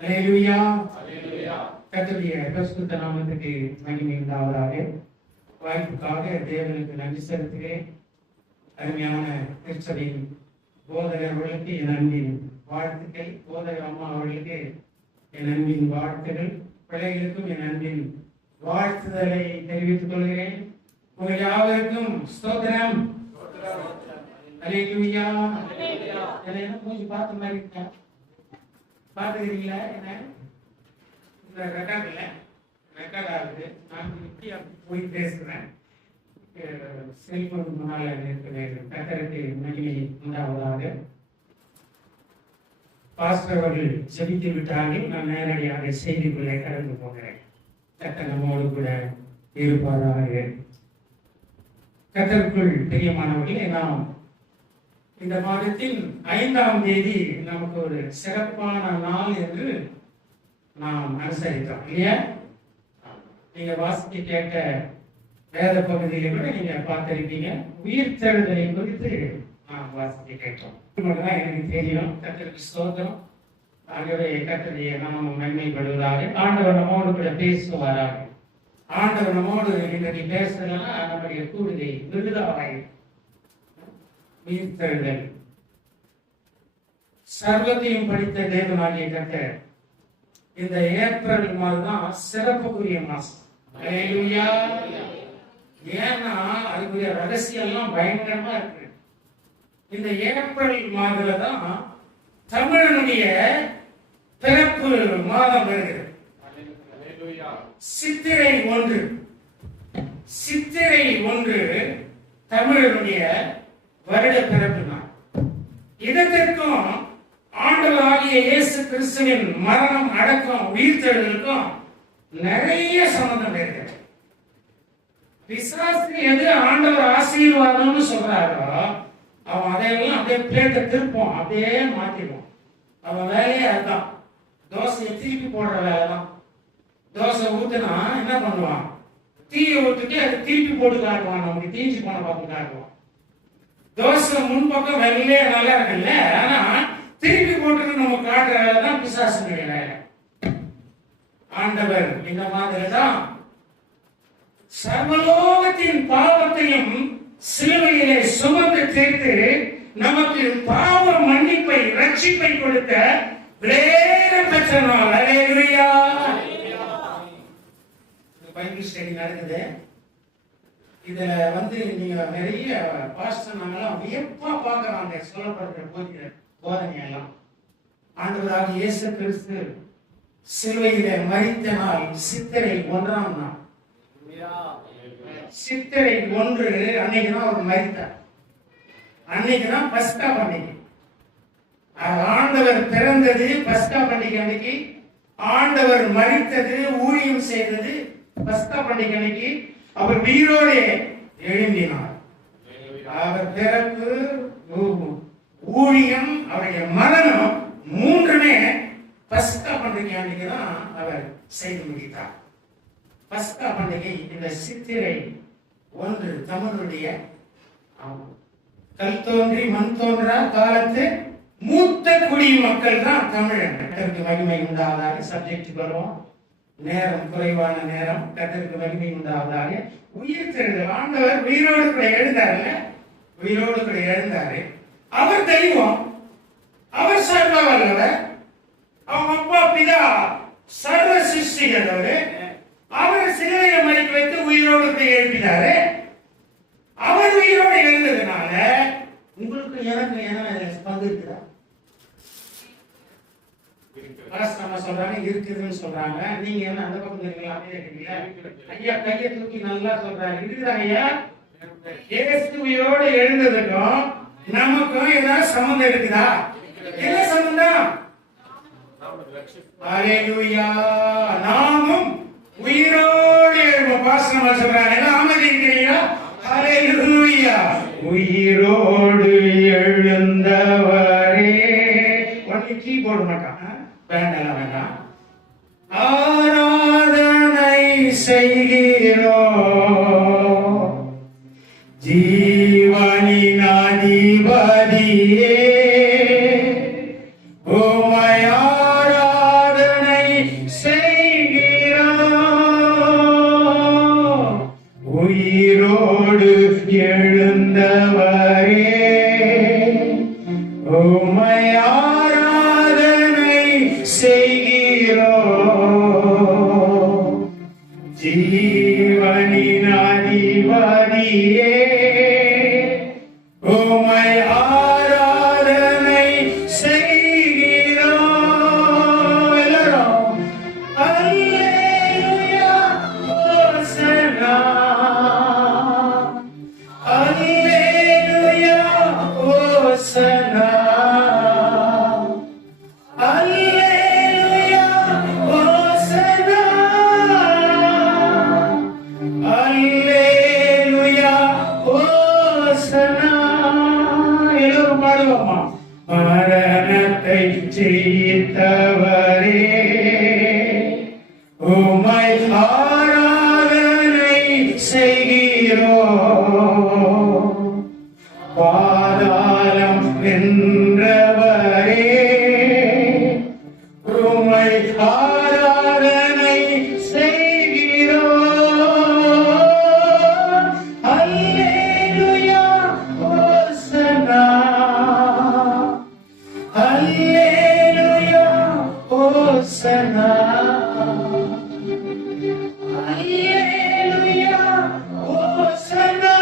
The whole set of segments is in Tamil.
அல்லேலூயா. கர்த்தருடைய பரிசுத்த நாமத்துக்கு மகிமை உண்டாவதாக. வாய்ப்புக்காக தேவனுக்கு நன்றி செலுத்துகிறேன். அருமையான திருச்சபையின் போதகர் அவர்களுக்கு என் அன்பின் வாழ்த்துக்கள். போதகர் அம்மா அவர்களுக்கு என் அன்பின் வாழ்த்துக்கள். பிள்ளைகளுக்கும் என் அன்பின் வாழ்த்துதலை தெரிவித்துக் கொள்கிறேன். உங்கள் யாவருக்கும் ஸ்தோத்திரம். அல்லேலூயா. என்ன கொஞ்சம் பார்த்த மாதிரி இருக்கா? பார்த்துக்கிறீங்களா? என்ன இந்த ரெக்கார்ட் இல்லை, ரெக்கார்ட் ஆகுது. நான் போய் பேசுகிறேன். செல்போன் முன்னால் இருக்கிறேன். கர்த்தருக்கு மகிமை உண்டாவதாக. பாஸ்டர் அவர்கள் ஜெபித்து விட்டார்கள். நான் நேரடியாக செய்திக்குள்ளே கடந்து போகிறேன். கர்த்தர் நம்மோடு கூட இருப்பாராக. கர்த்தருக்குள் பிரியமானவர்களே, நாம் இந்த மாதத்தின் 5ஆம் தேதி நமக்கு ஒரு சிறப்பான நாள் என்று நாம் அனுசரித்தோம் இல்லையா? நீங்க வாசிக்க கேட்ட வேத பகுதியில கூட நீங்க பார்த்திருப்பீங்க. உயிர்த்தெழுதலை குறித்து நாம் வாசிக்க கேட்டோம். மட்டும்தான் எனக்கு தெரியும். கர்த்தருக்கு ஸ்தோத்திரம். ஆகவே கர்த்தருடைய நாமம் மகிமைப்படுவதாக. ஆண்டவர் நம்மோடு கூட பேசுவாராக. ஆண்டவர் நம்மோடு இன்றைக்கு பேசலன்னா நம்முடைய கூடுதை விருதாவாய். உயிர்த்தெழுதல் சர்வத்தையும் படித்த தேவனாகிய கர்த்தர் இந்த ஏப்ரல் மாதம் தான் சிறப்புக்குரிய மாசம். அல்லேலூயா. ஏன்னா அதுக்குரிய ரகசியம் எல்லாம் பயங்கரமா இருக்கு. இந்த ஏப்ரல் மாதத்துல தான் தமிழனுடைய பிறப்பு மாதம் வருகிறது. சித்திரை 1 தமிழனுடைய வருட பிறப்பு நாள். இதற்கும் ஆண்டவராகிய இயேசு கிறிஸ்துவின் மரணம், அடக்கம், உயிர்த்தெழுதலுக்கும் நிறைய சம்பந்தம் இருக்கிறது. பிசாசு எது ஆண்டவர் ஆசீர்வாதம்னு சொல்றாரோ அவன் அதையெல்லாம் அப்படியே பிளேட்டை திருப்போம், அப்படியே மாத்திடுவோம். அவன் வேலையே அதுதான். தோசையை திருப்பி போடுற வேலை தான். தோசை ஊத்துனா என்ன பண்ணுவான்? தீயை ஊத்துட்டு அதை திருப்பி போட்டு காட்டுவான். நமக்கு தீஞ்சு போன பார்த்து காட்டுவான். தோசை முன்பக்கம் வெள்ளையே நல்லா இருக்குல்ல, ஆனா திருப்பி போட்டு நம்ம காட்டுற வேலை தான் பிசாசுடைய வேலை. ஆண்டவர் இந்த மாதிரி தான் சர்வலோகத்தின் பாவத்தையும் சிலுவையிலே சுமந்து தீர்த்து நமக்கு பாவ மன்னிப்பை, ரட்சிப்பை கொடுத்த விலையேற பெற்ற நாள். அல்லேலூயா. பைபிள் ஸ்டடி நடக்குது. இதுல நீங்க நிறைய பாஸ்டர் நாங்கெல்லாம் வியப்பா பார்க்கறாங்க சொல்லப்படுற போதனை எல்லாம். ஆண்டவராகிய இயேசு கிறிஸ்து சிலுவையிலே மரித்த நாள் சித்திரை 1ஆம் நாள். சித்திரை 1 அன்னைக்குதான் அவர் மரித்தார். அன்னைக்குதான் பஸ்கா பண்டிகை. ஆண்டவர் பிறந்தது பஸ்கா பண்டிகை அன்னைக்கு. ஆண்டவர் மரித்தது, ஊழியம் செய்தது பஸ்கா பண்டிகை அன்னைக்கு. அவர் உயிரோடு எழும்பினார். அவர் பிறப்பு, ஊழியம், அவருடைய மரணம் மூன்றுமே பஸ்கா பண்டிகை அன்னைக்கு தான் அவர் செய்து முடித்தார். பஸ்கா பண்டிகை இந்த சித்திரை 1 தமிழுடைய கல் தோன்றி மண் தோன்றா காலத்து மூத்த குடி மக்கள் தான் தமிழன். கர்த்தருக்கு மகிமை உண்டாவதாக. சப்ஜெக்ட் வருவோம். நேரம் குறைவான நேரம். கர்த்தருக்கு மகிமை உண்டாவதாக. உயிர்த்தெழுதல். ஆண்டவர் உயிரோடு கூட எழுந்தாருல்ல, உயிரோடு கூட எழுந்தாரு. அவர் தெய்வம், அவர் சர்வ வல்லவர். அவங்க அப்பா பிதா சர்வ சிருஷ்டிகர். அவர் சிலுவையை மறிக்க வைத்து உயிரோடு கூட எழுப்பினாரு. அவர் உயிரோடு எழுந்ததுனால உங்களுக்கு எனக்கு என்ன பங்கு இருக்குதா? சொல்றாங்க இருக்குதுன்னு சொல்றாங்க. நீங்க என்ன அந்த பக்கம் இருக்கீங்களா? அப்படியே இருக்கீங்களா? ஐயா கையை தூக்கி நல்லா சொல்றாங்க. இருக்குதா ஐயா? இயேசு உயிரோடு எழுந்ததுக்கும் நமக்கும் ஏதாவது சம்பந்தம் இருக்குதா? என்ன சம்பந்தம்? அல்லேலூயா. நாமும் உயிரோடு எழுப்போம். பாஸ்டர் சொல்றாங்க. எல்லாம் ஆமென் இருக்கிறீங்களா? அல்லேலூயா. உயிரோடு எழுந்தவரே. ஒன்லி கீபோர்டு மட்டும், பேண்ட் எல்லாம் வேண்டாம். ஆராதனை செய்கிறோம் ஜீவனின் அதிபதியே. உம்மை ஆராதனை உம்மை ஆராதனை செய்கிறோம். எல்லாரும் அல்லேலூயா ஓசன்னா, அல்லேலூயா ஓசன்னா, அல்லேலூயா ஓசன்னா, அல்லேலூயா ஓசன்னா. எல்லோரும் பாடுவோமா? மரணத்தை ஜெயித்தவரே உம்மை ஆராதனை செய்கிறோம். பாதாளம் வென்றவரே உம்மை ஆராதனை செய்கிறோம். அல்லேலூயா ஓசன்னா, அல்லேலூயா ஓசன்னா, அல்லேலூயா ஓசன்னா,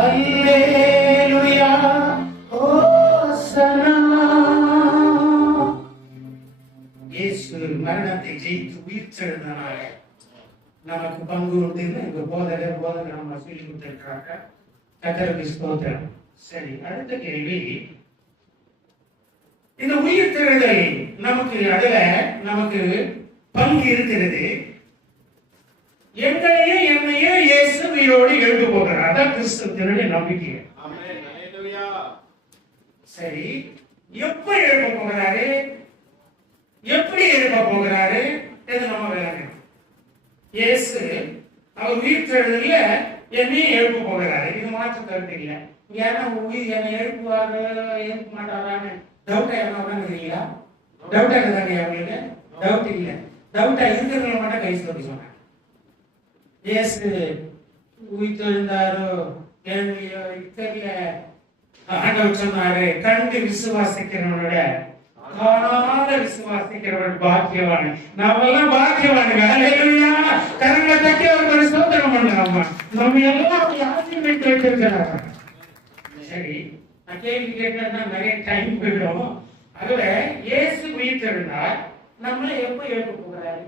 அல்லேலூயா ஓசன்னா. இயேசு மரணத்தை ஜெயித்து உயிர்த்தெழுந்தனால நமக்கு பங்கு உண்டு. எங்க போதகர் நம்ம சொல்லி கொடுத்திருக்கிறாங்க. கர்த்தருக்கு ஸ்தோத்திரம். சரி, அடுத்த கேள்வி, இந்த உயிர்த்தெழுதல் நமக்கு அதுல நமக்கு பங்கு இருக்கிறது. எங்களையே என்னையே இயேசு உயிரோடு எழுந்து போகிறார். அதான் கிறிஸ்தவத்தினுடைய நம்பிக்கை. சரி, எப்ப எழுப்ப போகிறாரு, எப்படி எழுப்ப போகிறாரு, இது நம்ம விளங்கணும். இயேசு அவர் உயிர்த்தெழுதல்ல என்னையும் எழுப்ப போகிறாரு. இது மாற்ற கருத்து இல்லை. ஏன்னா உயிர் என்னை எழுப்புவாரு எழுப்ப மாட்டாரான்னு டவுட்டா என்ன உட்காந்துக்கிறீங்களா? டவுட்டா இருக்குதாங்க அவங்களுக்கு? டவுட் இல்லை. டவுட்டா இருக்கிறவங்க மட்டும் கை சொல்லி சொன்னாங்க. இயேசு உயிர்த்தெழுந்தாரோ கேள்வியோ தெரியல. ஆண்டவர் சொன்னாரு, கண்டு விசுவாசிக்கிறவனோட காணாத விசுவாசிக்கிறவன் பாக்கியவான். நாமெல்லாம் பாக்கியவானுங்க. அல்லேலூயா. கரங்களை தட்டி அவர்கள் ஸ்தோத்திரம் பண்ணலாம். நம்ம எல்லாம் ஆசீர்வதித்து வைத்திருக்கிறாங்க. சரி, நான் கேள்வி கேட்டா நிறைய டைம் போயிடும். அதுல இயேசு உயிர்த்தெழுந்தார், நம்மளை எப்ப எழுப்ப போகிறாரு,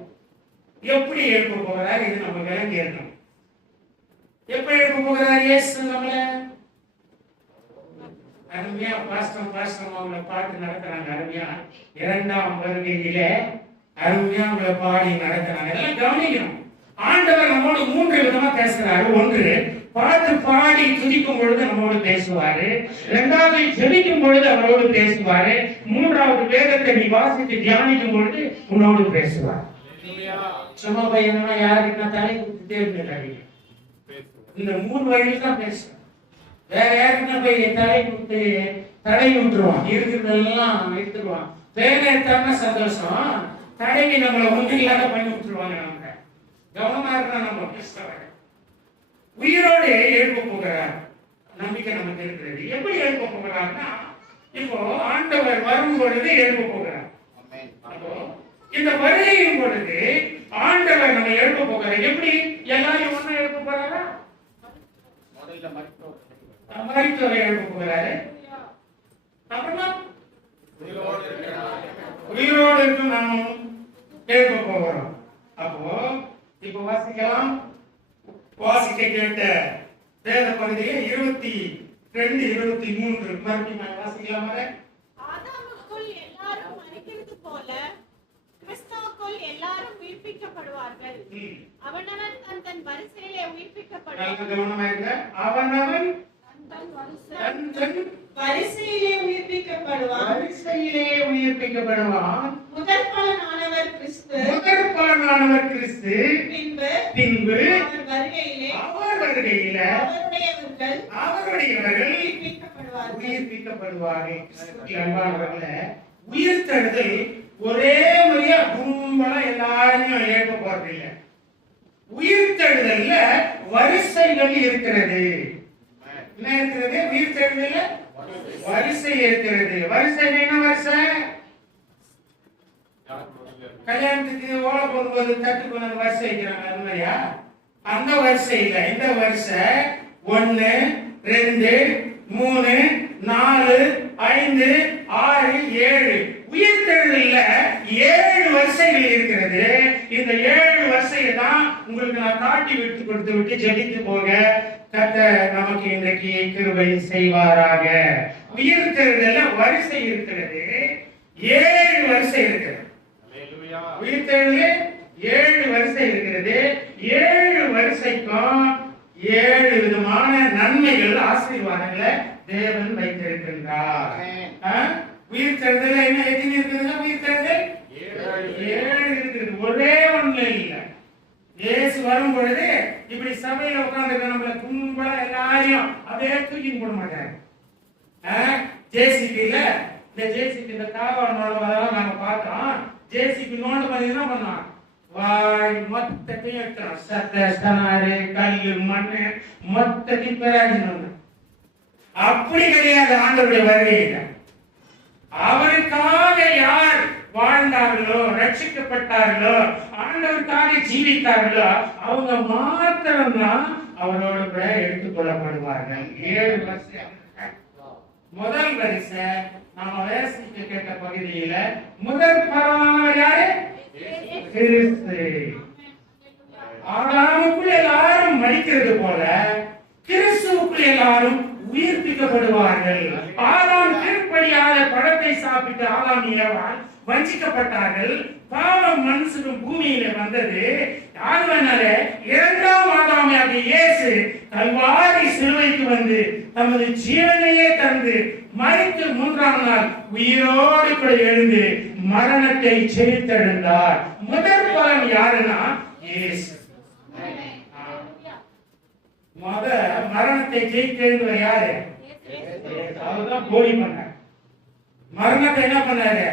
எப்படி எழுப்ப போகிறார், இது நம்ம விளங்கி இருக்கணும். எப்ப எழுப்ப போகிறார் இயேசு நம்மள? அருமையா பாஸ்டம் அவங்களை பாட்டு நடத்துறாங்க. அருமையா இரண்டாம் வருகையிலே அருமையா அவங்களை பாடி நடத்துறாங்க. எல்லாம் கவனிக்கணும். ஆண்டவர் நம்மோடு மூன்று விதமா பேசுறாரு. ஒன்று, பாட்டு பாடி துதிக்கும் பொழுது நம்மோடு பேசுவாரு. இரண்டாவது, ஜெபிக்கும் பொழுது அவரோடு பேசுவாரு. மூன்றாவது, வேதத்தை நீ வாசித்து தியானிக்கும் பொழுது உன்னோடு பேசுவார். சும்மா பையனா யாருக்கு தலை கொடுத்துட்டே இருக்காரு. இந்த மூணு வழியில தான் பேசுறேன். வேற யாருக்குன்னா போய் தலை கொடுத்து தடை விட்டுருவான். இருக்கிறதெல்லாம் எடுத்துருவான். வேற எடுத்தாங்கன்னா சந்தோஷம். தடைக்கு நம்மளை ஒன்று இல்லாத பண்ணி விட்டுருவாங்க. நம்ம கவனமா இருக்கா? நம்ம பேசுறவங்க உயிரோடு எழுப்ப போகிறார். நம்பிக்கை நமக்கு இருக்கிறது. எப்படி எழுப்ப போகிறார்னா, இப்போ ஆண்டவர் வரும் பொழுது எழுப்ப போகிறார். அப்போ இந்த வருகையின் பொழுது ஆண்டவர் நம்ம எழுப்ப போகிறார். எப்படி? எல்லாரும் ஒண்ணா எழுப்ப போறாரா? மரித்தோரை எழுப்ப போகிறாரு. அப்புறமா உயிரோடு இருக்கும் நாமும் எழுப்ப போகிறோம். அப்போ இப்ப வாசிக்கலாம். வாசிக்க கேட்ட வேத பகுதியை 22, 23 மறுபடியும் வாசிக்கலாம். ஆதாமுக்குள் எல்லாரும் மரிக்கிறது போல கிறிஸ்துவுக்குள் எல்லாரும் உயிர்ப்பிக்கப்படுவார்கள். அவனவன் தன் வரிசையிலே உயிர்ப்பிக்கப்படுவான். கவனமா இருங்க. அவனவன் தன் வரிசையிலே உயிர்ப்பிக்கப்படுவான். வரிசையிலே உயிர்ப்பிக்கப்படுவான். முதற் பலனானவர் கிறிஸ்து. முதற் பலனானவர் கிறிஸ்து. பின்பு அவர் வருகையிலே அவருடையவர்கள் உயிர்ப்பிக்கப்படுவார்கள். உயிர்த்தெழுதல் ஒரே முறையா கும்பலா எல்லாரையும் எழுப்ப போறது இல்லை. உயிர்த்தெழுதல்ல வரிசைகள் இருக்கிறது. என்ன இருக்கிறது? உயிர்த்தெழுதல்ல வரிசை இருக்கிறது. வரிசை என்ன வரிசை? கல்யாணத்துக்கு ஓலை போடும்போது தட்டு கொண்டு வரிசை வைக்கிறாங்க. அது மாதிரியா? அந்த வரிசை இல்ல. இந்த வரிசை 1, 2, 3, 4, 5, 6, 7 உயிர்த்தெழுதல்ல 7 வரிசைகள் இருக்கிறது. இந்த 7 வரிசையை தான் உங்களுக்கு நான் காட்டி விட்டு கொடுத்து விட்டு ஜெபித்து போக கர்த்தர் நமக்கு இன்றைக்கு கிருபை செய்வாராக. உயிர்த்தெழுதல்ல வரிசை இருக்கிறது, 7 வரிசை இருக்கிறது. உயிர்த்தெழுதல் 7 வரிசை இருக்கிறது. 7 வரிசைக்கும் 7 விதமான நன்மைகள், ஆசீர்வாதங்களை தேவன் வைத்திருக்கின்றார். உயிர்த்தெழுதல் என்ன எத்தனை இருக்குதுங்க? உயிர்த்தெழுதல் 7 இருக்குது. ஒரே ஒண்ணு இல்ல. இயேசு வரும் பொழுது இப்படி சபையில உட்கார்ந்து நம்மள கும்பலா எல்லாரையும் அப்படியே தூக்கி போட மாட்டாரு. ஜேசிபில இந்த ஜேசிபி இந்த காவான் வரலாம் நாங்க பார்த்தோம். ஜேசிபி நோண்டு பண்ணி என்ன பண்ணோம்? வாய் மொத்தத்தையும் எடுத்துறோம். சத்த சனாரு கல்லு மண்ணு மொத்தத்தையும் பேராஜினோம். அப்படி கிடையாது ஆண்டவருடைய வருகையில. அவருக்காக யார் வாழ்ந்தார்களோ, ரட்சிக்கப்பட்டார்களோ, ஆண்டவருக்காக ஜீவித்தார்களோ, அவங்க மாத்திரம்தான் அவரோட கூட எடுத்துக் கொள்ளப்படுவார்கள். 7 வரிசை. முதல் வரிசை நாம வேசிக்க கேட்ட பகுதியில முதல் பரவானவர் யாரு? கிறிஸ்து. ஆதாமுக்குள் எல்லாரும் மரிக்கிறது போல கிறிஸ்துவுக்குள் எல்லாரும் உயிர்ப்பிக்கப்படுவார்கள். ஆதாம் கீழ்ப்படியாத பழத்தை சாப்பிட்டு ஆதாம் ஏவாள் வஞ்சிக்கப்பட்டார்கள். பாவம் மனுஷனும் பூமியில வந்தது. ஆதவனால 2ஆம் ஆதாமாகிய இயேசு கல்வாரி சிலுவைக்கு வந்து தமது ஜீவனையே தந்து மரித்து 3ஆம் நாள் உயிரோடு கூட எழுந்து மரணத்தை ஜெயித்தெழுந்தார். முதல் பலன் யாருன்னா இயேசு. மரணத்தை ஜெயித்தெழுந்தவர் யாரு? அவர்தான் போலி பண்ணார். மரணத்தை என்ன பண்ணாரு?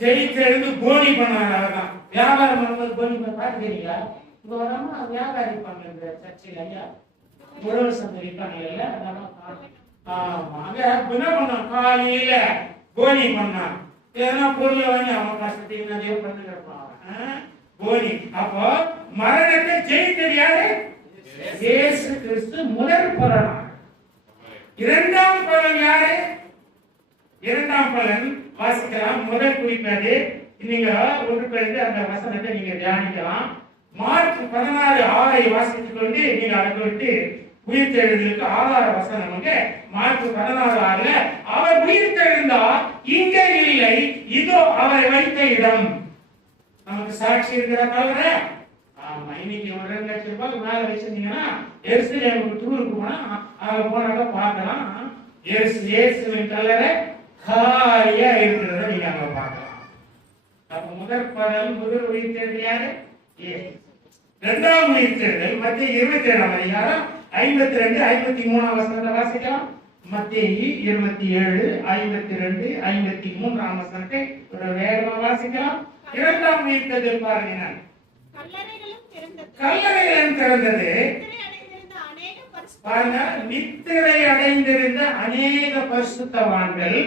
ஜெயித்தெழுந்து போலி பண்ணார். அவர்தான் வியாபாரம் பண்ணும்போது போலி பண்ண பாத்துக்கிறீங்களா? இங்க வராம வியாபாரி பண்ணுங்க சர்ச்சையில் ஐயா உறவு சந்தை விற்பாங்கல்ல, அதெல்லாம் ஆமா அங்க என்ன பண்ணான்? காலையில போலி பண்ணான். ஏன்னா பொருளை வாங்கி அவன் கஷ்டத்துக்கு நிறைய பண்ணி கிடப்பான் போலி. அப்போ மரணத்தை ஜெயித்தது யாரு? இயேசு கிறிஸ்து முதல் பலன். 2ஆம் பலன் யாரு? 2ஆம் பலன் வாசிக்கலாம். முதல் குறிப்பது நீங்க ஒன்றுபெருந்து அந்த வசனத்தை நீங்க தியானிக்கலாம். மார்க் 16:6 வாசித்துக் கொண்டு நீங்க அதை விட்டு உயிர்த்தெழுதலுக்கு ஆதார வசனம் மார்க் 16:6 அவர் உயிர்த்தெழுந்தார், இங்க இல்லை, இதோ அவரை வைத்த இடம். நமக்கு சாட்சி இருக்கிற தவிர ஆமா இன்னைக்கு ஒரு 2 லட்சம் ரூபாய்க்கு மேல வச்சிருந்தீங்கன்னா எருசலேமுக்கு டூருக்கு போனா அங்க போனாக்க பார்க்கலாம். இயேசுவின் கல்லறை காலியா இருக்கிறத நீங்க அங்க பார்க்கலாம். அப்ப முதல் பலன் முதல் உயிர்த்தெழுதல் யாரு? இயேசு. 2ஆம் உயிர்த்தெழுதல் மத்தேயு 27ஆம் அதிகாரம் 52 53ஆம் வசனத்தை வாசிக்கலாம். மத்தேயு 27 52 53ஆம் வசனத்தை ஒரு வேகமா வாசிக்கலாம். 2ஆம் உயிர்த்தெழுதல் பாருங்க. கல்லறைகளும் திறந்தது. பாருங்க, நித்திரை அடைந்திருந்த அநேக பரிசுத்தவான்கள்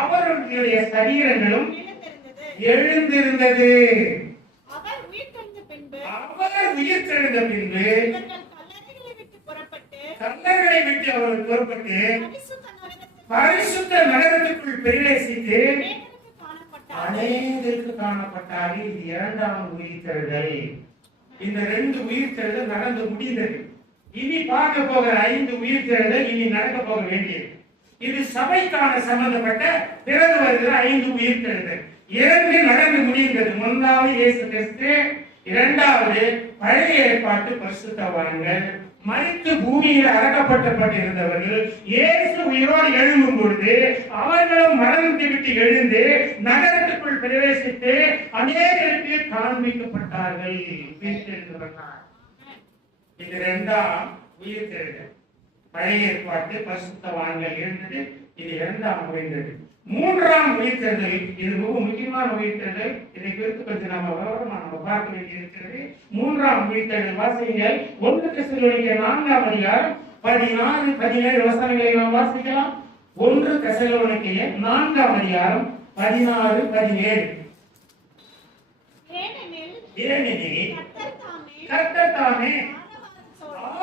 அவர்களுடைய சரீரங்களும் எழுந்திருந்தது. அவர் உயிர்த்தெழுந்த பின்பு கல்லறைகளை விட்டு அவர் புறப்பட்டு பரிசுத்த நகரத்துக்குள் பிரவேசித்து அநேகருக்கு காணப்பட்டார்கள். இது 2ஆம் உயிர்த்தெழுதல். இந்த 2 உயிர்த்தெழுதல் நடந்து முடிந்தது. இனி பார்க்க போகிற 5 உயிர்த்தெழுதல் இனி நடக்க போக வேண்டியது. இது சபைக்கான சம்பந்தப்பட்ட பிறகு வருகிற 5 உயிர்த்தெழுதல். 2 நடந்து முடிந்தது. 1வது இயேசு கிறிஸ்து, 2வது பழைய ஏற்பாட்டு பரிசுத்தவான்கள். மரித்து பூமியில் அடக்கப்பட்டிருந்தவர்கள் இயேசு உயிரோடு எழும்பும் பொழுது அவர்களும் மரணத்தை விட்டு எழுந்து நகரத்துக்குள் பிரவேசித்து அநேகருக்கு காண்பிக்கப்பட்டார்கள். இது 2ஆம் உயிர்த்தெழுதல். பழைய ஏற்பாட்டு பரிசுத்தவான்கள் இருந்தது. இது 2ஆம் உயிர்த்தெழுதல். 3ஆம் உயிர்த்தெழுதல் இது ரொம்ப முக்கியமான உயிர்த்தெழுதல். இதை குறித்து கொஞ்சம் நம்ம விவரமா நம்ம பார்க்க வேண்டியிருக்கிறது. 3ஆம் உயிர்த்தெழுதல் வாசிங்கள். 1 தெசலோனிக்கேயர் 4ஆம் அதிகாரம் 16 17 வசனங்களை நாம் வாசிக்கலாம். 1 தெசலோனிக்கேயர் 4ஆம் அதிகாரம் 16 17. ஏனெனில் கர்த்தர் தாமே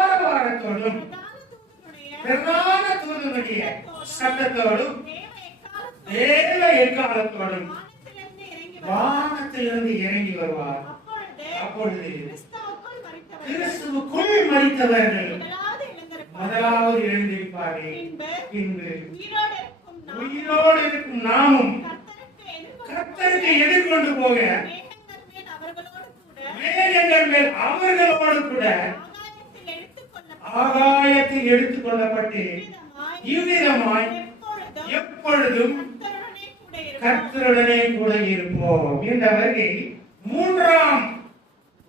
ஆரவாரத்தோடும் பிரதான தூதனுடைய சத்தத்தோடும் தேவ எக்காலத்தோடும் வானத்திலிருந்து இறங்கி வருவார். அப்பொழுது கிறிஸ்துவுக்குள் மரித்தவர்கள் முதலாவது எழுந்திருப்பார்கள். பின்பு உயிரோடு இருக்கும் நாமும் கர்த்தருக்கு எதிர்கொண்டு போக மேகங்கள் மேல் அவர்களோடு கூட ஆகாயத்தில் எடுத்துக் கொள்ளப்பட்டு இவ்விதமாய் எப்பொழுதும் கர்த்தருடனே கூட இருப்போம். இந்த வருகை மூன்றாம்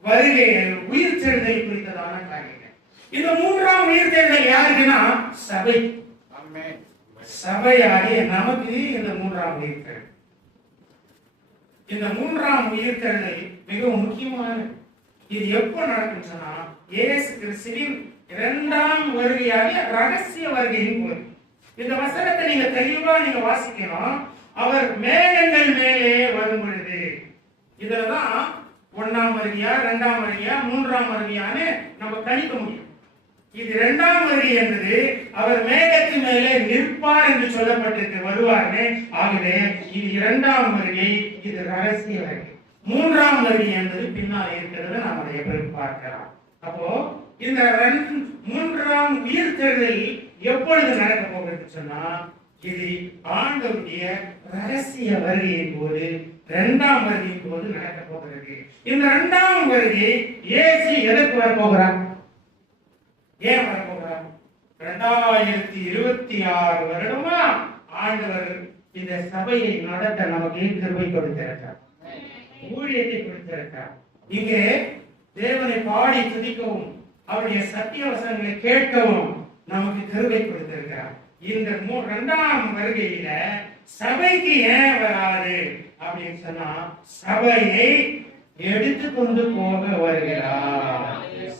வருகை உயிர்த்தெழுதல் குறித்ததான காரியம். இந்த மூன்றாம் உயிர்த்தெழுதல் யாருக்குன்னா சபை. சபையாகிய நமக்கு இந்த மூன்றாம் உயிர்த்தெழுதல். இந்த மூன்றாம் உயிர்த்தெழுதல் மிகவும் முக்கியமானது. இது எப்போ நடக்கும் சொன்னா இயேசு கிறிஸ்துவின் இரண்டாம் வருகையாக ரகசிய வருகையின் போது. இந்த வசனத்தை நீங்க தெளிவா நீங்க வாசிக்கணும். அவர் மேகங்கள் மேலே வரும் பொழுது இதெல்லாம் ஒன்னாம் வருகையா இரண்டாம் வருகையா மூன்றாம் வருகையான்னு நம்ம கணிக்க முடியும். இது இரண்டாம் வருகை என்பது அவர் மேகத்தின் மேலே நிற்பார் என்று சொல்லப்பட்டிருக்கு, வருவார்னு. ஆகவே இது இரண்டாம் வருகை, இது ரகசிய வருகை. மூன்றாம் வருகை என்பது பின்னால் இருக்கிறது, நாம் அதை எப்படி பார்க்கலாம். அப்போ இந்த மூன்றாம் உயிர்த்தெழுதல் எப்பொழுது நடக்க போகிறது சொன்னா இது ஆண்டவருடைய ரகசிய வருகையின் போது, இரண்டாம் வருகையின் போது நடக்க போகிறது. இந்த இரண்டாம் வருகை இயேசு எதற்கு வரப்போகிறார்? ஏன் வரப்போகிறார்? 2026 வருடமா ஆண்டவர் இந்த சபையை நடத்த நமக்கு கிருபை கொடுத்திருக்கிறார், ஊழியத்தை கொடுத்திருக்கிறார். இங்கே தேவனை பாடி துதிக்கவும் அவருடைய சத்திய வசனங்களை கேட்கவும் நமக்கு கிருபை கொடுத்திருக்கிறார். இந்த இரண்டாம் வருகையில சபைக்கு ஏன் வராது அப்படின்னு சொன்னா சபையை எடுத்துக்கொண்டு போக வருகிறார்.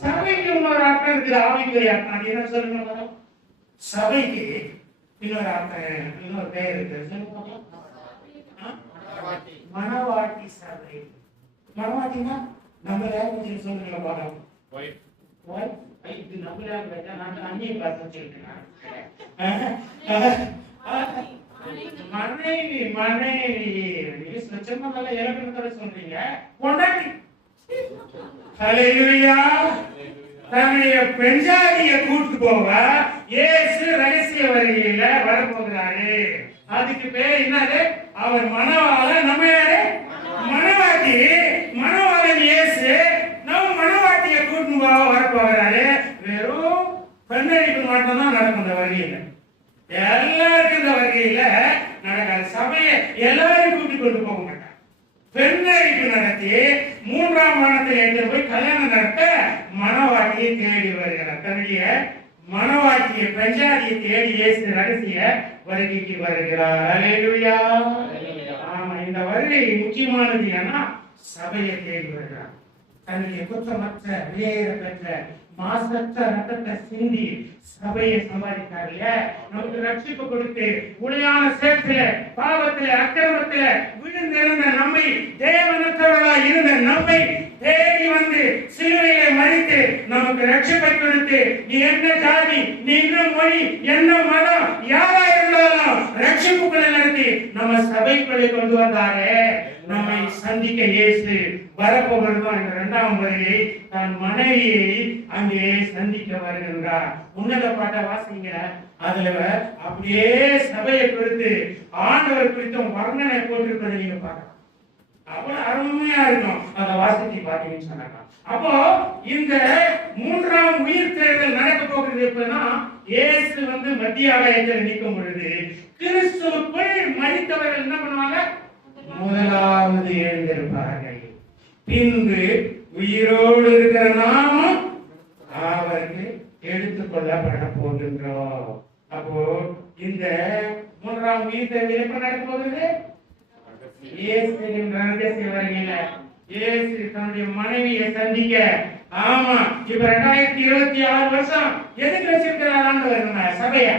சபைக்கு இன்னொரு அர்த்தம் இருக்குது, ஆவிக்குரிய அர்த்தம். அது என்ன சொல்லுங்க? சபைக்கு இன்னொரு அர்த்தம், இன்னொரு பெயர் இருக்கு. மணவாட்டி சபை. மணவாட்டினா நம்ம லாங்குவேஜ்ல சொல்லுங்க பாடம். இது நம்ம லாங்குவேஜ், நான் அந்நிய பாஷை சொல்லிட்டேன். மனைவி மனைவி நீங்க சுத்தமா நல்ல இலக்கணத்தோட சொல்றீங்க. பொண்டாட்டி ஹல்லேலூயா. தன்னுடைய பெண்ஜாதியை கூட்டு போக இயேசு ரகசிய வருகையில வரப்போகிறாரு. அதுக்கு பேர் என்னது? அவர் மணவாளன், நம்ம யாரு? மணவாட்டி. மணவாளன் இயேசு, நம்ம மணவாட்டியை கூட்டு போக வரப்போகிறாரு. வெறும் பெண்ணடிப்பு மட்டும்தான் நடக்கும் இந்த வருகையில. எல்லாருக்கும் இந்த வருகையில நடக்காது. சபையை எல்லாரும் கூட்டிக் கொண்டு போக மாட்டாங்க. பெண்ணடிப்பு நடத்தி மூன்றாம் வானத்தில் எடுத்து போய் கல்யாணம் நடத்த மணவாட்டியை தேடி வருகிறார். தன்னுடைய மணவாட்டிய பெண்ஜாதியை தேடி இயேசு ரகசிய வருகைக்கு வருகிறார். ஹல்லேலூயா. ஆமா, இந்த வருகை முக்கியமானது. ஏன்னா சபையை தேடி வருகிறார். தன்னுடைய குற்றமற்ற விலையேற பெற்ற மாசற்ற ரத்தத்தை சிந்தி சபையை சம்பாதித்தார் இல்லையா? நமக்கு ரட்சிப்பு கொடுத்து உளையான சேற்றில பாவத்தில அக்கிரமத்தில விழுந்திருந்த நம்மை, தேவனற்றவர்களாய் இருந்த நம்மை தேடி வந்து சிலுவையிலே மரித்து நமக்கு ரட்சிப்பை கொடுத்து, நீ என்ன ஜாதி, நீ என்ன மொழி, என்ன மதம், யாரா இருந்தாலும் ரட்சிப்புகளை நடத்தி நம்ம சபைக்குள்ளே கொண்டு வந்தாரே, நம்மை சந்திக்க இயேசு வரப்போகிறதோ இந்த இரண்டாம் வருகை தன் மனைவியை அங்கே சந்திக்க வருகின்றார். உன்னத பாட்ட வாசிங்க. அதுல அப்படியே சபையை குறித்து ஆண்டவர் குறித்தும் வர்ணனை போட்டிருப்பதை நீங்க பார்க்கலாம். அவ்வளவு அருமையா இருக்கும். அதை வாசித்து பார்த்தீங்கன்னு சொன்னாங்க. அப்போ இந்த மூன்றாம் உயிர் தேர்தல் நடக்க போகிறது எப்படின்னா, இயேசு வந்து மத்திய ஆலயத்தில் நிற்கும் பொழுது கிறிஸ்துவுக்குள் மரித்தவர்கள் என்ன பண்ணுவாங்க? முதலாவது எழுந்திருப்பார்கள். பின்பு உயிரோடு இருக்கிற நாமும் அவருக்கு எடுத்துக் கொள்ளப்பட போகின்றோம். அப்போ இந்த மூன்றாம் உயிர் தேர்தல் எப்ப நடக்க போகுது? இயேசுவின் ரகசிய வருகையில இயேசு தன்னுடைய மனைவியை சந்திக்க. ஆமா, இப்ப 2026 வருஷம் எதுக்கு வச்சிருக்கிறார் ஆண்டவர்? சபையா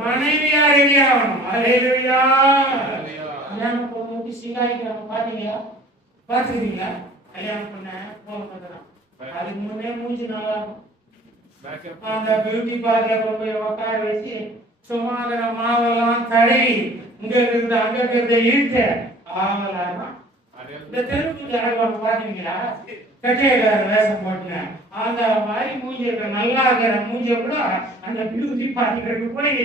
மனைவியா ரெடி ஆகணும். ஹல்லேலூயா. கல்யாணம் பொண்ணு சிங்காரிக்கிறாங்க, பாத்தீங்களா? பாத்துக்கிறீங்களா? கல்யாணம் பண்ண போக அதுக்கு முன்னே மூஞ்சி நல்லா இருக்கும். அந்த பியூட்டி பார்லர் போய் உட்கார வச்சு சும்மா மாவெல்லாம் தடவி இங்க இருந்து அங்க இருந்து இழுத்து ஆவலாம். இந்த தெருவுக்கு யாரும் பாத்தீங்களா? கட்டையக்கார வேஷம் போட்டுங்க அந்த மாதிரி மூஞ்சி இருக்கிற நல்லா இருக்கிற மூஞ்சிய கூட அந்த பியூட்டி பார்லருக்கு போய்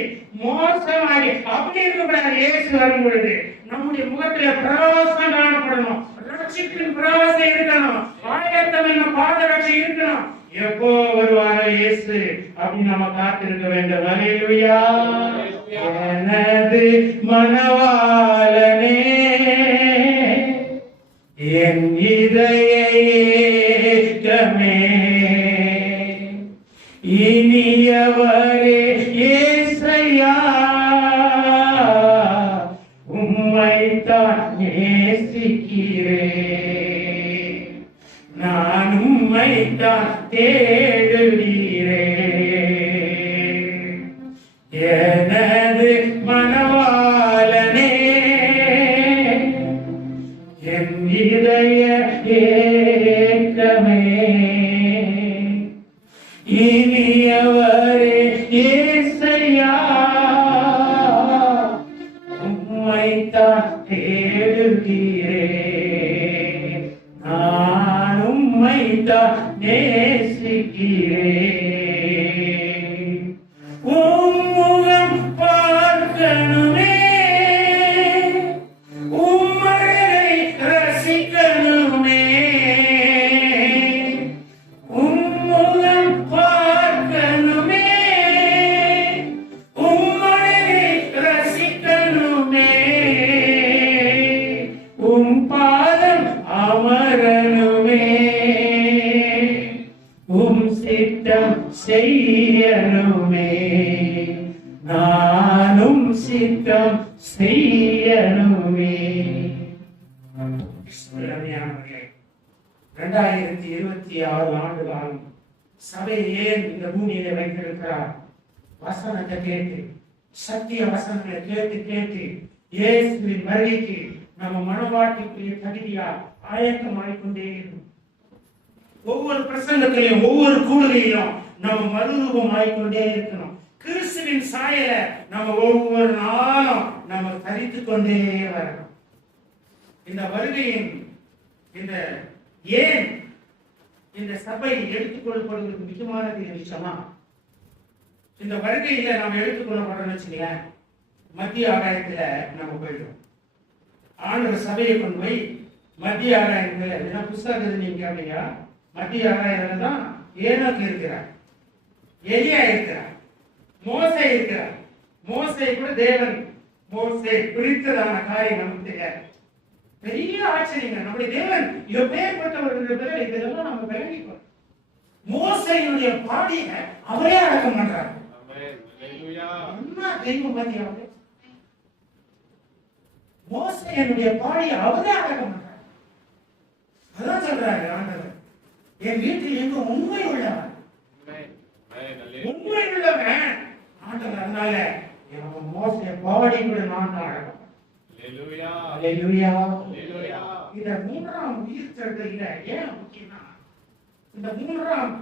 மோசமாகி அப்படி இருக்கக்கூடாது. இயேசு வரும் பொழுது நம்முடைய முகத்துல பிரகாசம் காணப்படணும், ரட்சிப்பின் பிரகாசம் இருக்கணும், ஆயத்தம் என்ன பாதரட்சி இருக்கணும். எப்போ வருவாரோ இயேசு அப்படின்னு நம்ம காத்திருக்க வேண்டும். அல்லேலூயா. எனது மணவாளனே என் இதய ஏக்கமே இனியவரே ஏசையா உம்மைத்தான் நேசிக்கிறேன், நான் உம்மைத்தான் தேடுகிறேன். எனது மணவாளனே என் இதய ஏக்கமே இனியவரே ஏசையா உம்மைத்தான் தேடுகிறேன், நான் உம்மைத்தான் நேசிக்கிறேன். உம்முகம் பார்க்கணுமே, உம்மழகை ரசிக்கணுமே, உம்முகம் பார்க்கணுமே, உம்மழகை ரசிக்கணுமே, உம் பாதம் அமரணுமே, உம் சித்தம் செய்யணுமே, நானும் சித்தம் செய்யணுமே. 2026 ஆண்டு காலம் சபையை ஏன் இந்த பூமியில வைத்திருக்கிறார்? வசனத்தை கேட்டு, சத்திய வசனங்களை கேட்டு கேட்டு இயேசுவின் வருகைக்கு நம்ம மனவாட்டிக்குரிய தகுதியா ஆயத்தமாய்க்கொண்டே இருக்கும். ஒவ்வொரு பிரசங்கத்திலையும் ஒவ்வொரு கூடுகையிலும் நம்ம மறுரூபம் ஆய்கொண்டே இருக்கணும். கிறிஸ்துவின் சாயல நம்ம ஒவ்வொரு நாளும் நம்ம தரித்துக் கொண்டே வரணும். இந்த வருகையின் இந்த ஏன் இந்த சபை எடுத்துக்கொள்ளப்படுவதற்கு முக்கியமானது விஷயமா? இந்த வருகையில நம்ம எடுத்துக்கொள்ளப்படுறோம்னு வச்சுங்களேன், மத்திய ஆகாயத்துல நம்ம போயிடுவோம். ஆண்டவர் சபையை கொண்டு போய் மத்திய ஆகாயத்துல என்ன புஸ்தகம் நீங்க கேட்டீங்க? மத்திய ஆகாயத்துல தான் ஏனோக்கு இருக்கிறார், எலியா இருக்கிறார், மோசே இருக்கிறார். மோசே கூட தேவன் மோசே குறித்ததான காரியம் நமக்கு தெரியாது. பெரிய ஆச்சரியங்க. நம்முடைய தேவன் எப்பேற்பட்டவர்கள் இதெல்லாம் நம்ம விளங்கிக்கணும். மோசேயுடைய பாடிய அவரே அடக்கம் பண்றாரு. என்ன தெய்வம் மத்தியாவது மோசேயுடைய பாடிய அவரே அடக்கம் பண்றாரு. அதான் சொல்றாரு ஆண்டவர், என் வீட்டில் எங்க உண்மை உள்ளவன், உண்மை உள்ளவன் ஆண்டவர். அதனால மோசே பாடி கூட நான் அடக்கம். இந்த மூன்றாம் உயிர்த்தெழுதலில் ஏன் முக்கியம்னா, இந்த மூன்றாம்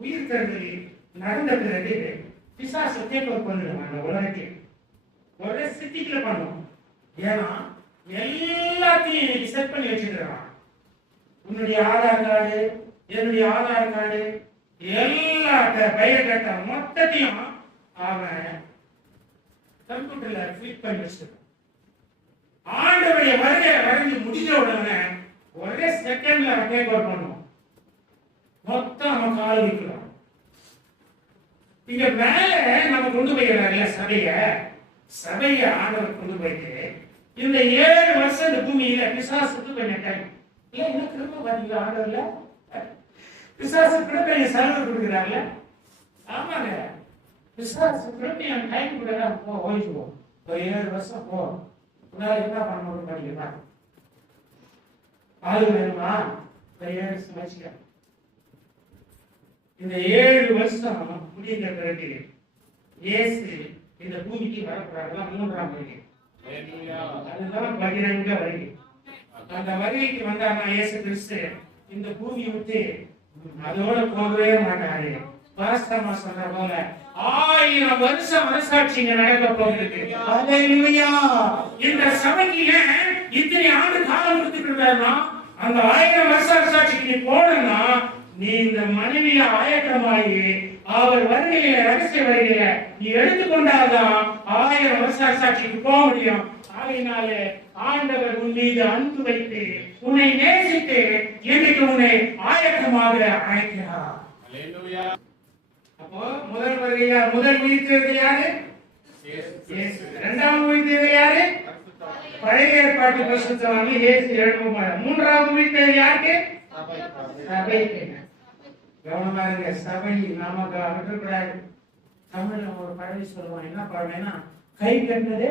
உயிர்த்தெழுதலில் நடந்த பிறகு பிசாசு டேக் ஓவர் பண்ணிடுவாங்க உலகத்தில். ஒரே சிட்டிக்குல பண்ணுவோம். ஏன்னா எல்லாத்தையும் செட் பண்ணி வச்சுக்கிறான். உன்னுடைய ஆதார் கார்டு, என்னுடைய ஆதார் கார்டு, எல்லா பயோடேட்டா மொத்தத்தையும் அவன் கம்ப்யூட்டர்ல ஃபிட் பண்ணி வச்சிருக்கான். ஆண்டவருடைய வருகை வரைஞ்சு முடிஞ்ச உடனே ஒரே செகண்ட்ல டேக் ஓவர் பண்ணுவோம். மொத்தம் நம்ம கால் வைக்கிறோம். இங்க மேல நம்ம கொண்டு போயிடறாங்க சபைய ஆண்டவர் கொண்டு போயிட்டு இந்த 7 வருஷம் இந்த பூமியில பிசாசுக்கு கொஞ்சம் டைம் ஏன் என்ன திரும்ப பாத்தீங்களா? ஆண்டவர்ல பிசாசு கிட்ட செலவு கொடுக்குறாங்கல்ல. ஆமாங்க, பிசாசு கிட்ட டைம் கொடுக்குறா. போ ஓய்வு, ஒரு 7 வருஷம் போ. உன்னால என்ன பண்ண முடியும் பண்ணிக்கலாம். ஆளு வேணுமா? 7 வருஷம் வச்சுக்க. இந்த 7 வருஷம் முடிந்த பிறகு இயேசு இந்த பூமிக்கு வரக்கூடாது. 3ஆம் வருகை. அதுதான் பகிரங்க வருகை. அந்த வருகைக்கு வந்தாருன்னா இயேசு கிறிஸ்து இந்த பூமியை விட்டு அதோட போகவே மாட்டாரு. பாஸ்டர்மா சொல்ற போல 1000 வருஷம் மனசாட்சிங்க நடக்க போகுது. ஹalleluya. இந்த சபைக்கு இத்தனை ஆண்டு காலம் கொடுத்துட்டு இருந்தாருன்னா அந்த 1000 வருஷ சாட்சிக்கு நீ போனா நீ இந்த மனைவியை ஆயத்தமாயி அவர் வருகையில ரகசிய வருகையில நீ எடுத்துக்கொண்டாதான் 1000 வருஷ சாட்சிக்கு போக முடியும். ஆகையினாலே ஆண்டவர் உன் மீது அன்பு வைத்து உன்னை நேசித்து இன்னைக்கு உன்னை ஆயத்தமாக அழைக்கிறார். ஹalleluya. அப்போ முதல் வருகையா முதல் உயிர்த்தெழுதல் யாரு? இயேசு. இரண்டாவது உயிர்த்தெழுதல் யாரு? பழைய ஏற்பாட்டு பரிசுத்தவான்கள் இயேசு எழுப்புவார். மூன்றாவது உயிர்த்தெழுதல் யாருக்கு? சபைக்கு. கவனமா இருங்க. சபை நமக்கு அகற்றக்கூடாது. தமிழ்ல ஒரு பழமொழி சொல்லுவாங்க. என்ன பழமொழினா கை கட்டினதே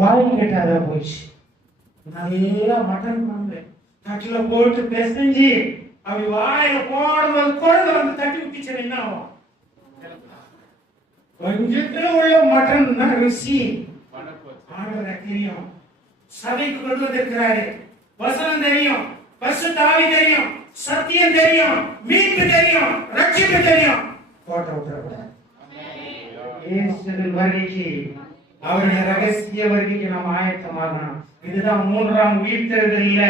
வாய் கட்டாத போச்சு. நல்லா மட்டன் குழம்பு தட்டுல போட்டு பிசைஞ்சு அப்படி வாயில போடும்போது குழந்தை வந்து தட்டி விட்டுச்சு என்ன ஆகும்? கொஞ்சத்துல உள்ள மட்டன் தான் ருசி. ஆண்டவரை தெரியும், சபைக்கு கொண்டு வந்திருக்கிறாரு. வசனம் தெரியும், பரிசுத்த ஆவி தெரியும், சத்தியம் தெரியும், மீட்பு தெரியும், ரட்சிப்பு தெரியும். போட்ட விட்டுறக்கூடாது. இயேசுவின் வருகைக்கு அவருடைய ரகசிய வருகைக்கு நாம் ஆயத்தமாகணும். இதுதான் மூன்றாம் உயிர்த்தெழுதல்ல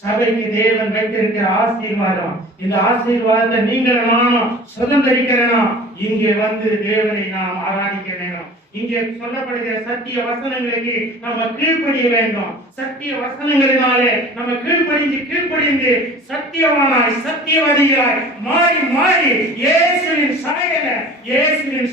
சபைக்கு தேவன் வைத்திருக்கிற ஆசீர்வாதம். இந்த ஆசீர்வாதத்தை நீங்கள் நானும் சுதந்திரிக்கிறோம். இங்கே வந்து தேவனை நாம் ஆராதிக்க வேண்டும். இங்கே சொல்லப்படுகிற சத்திய வசனங்களுக்கு நம்ம கீழ்ப்படிய வேண்டும். சத்திய வசனங்களினாலே நம்ம கீழ்ப்படிந்து சத்தியவானாய் சத்தியவதிகளாய் மாறி மாறி இயேசுவின்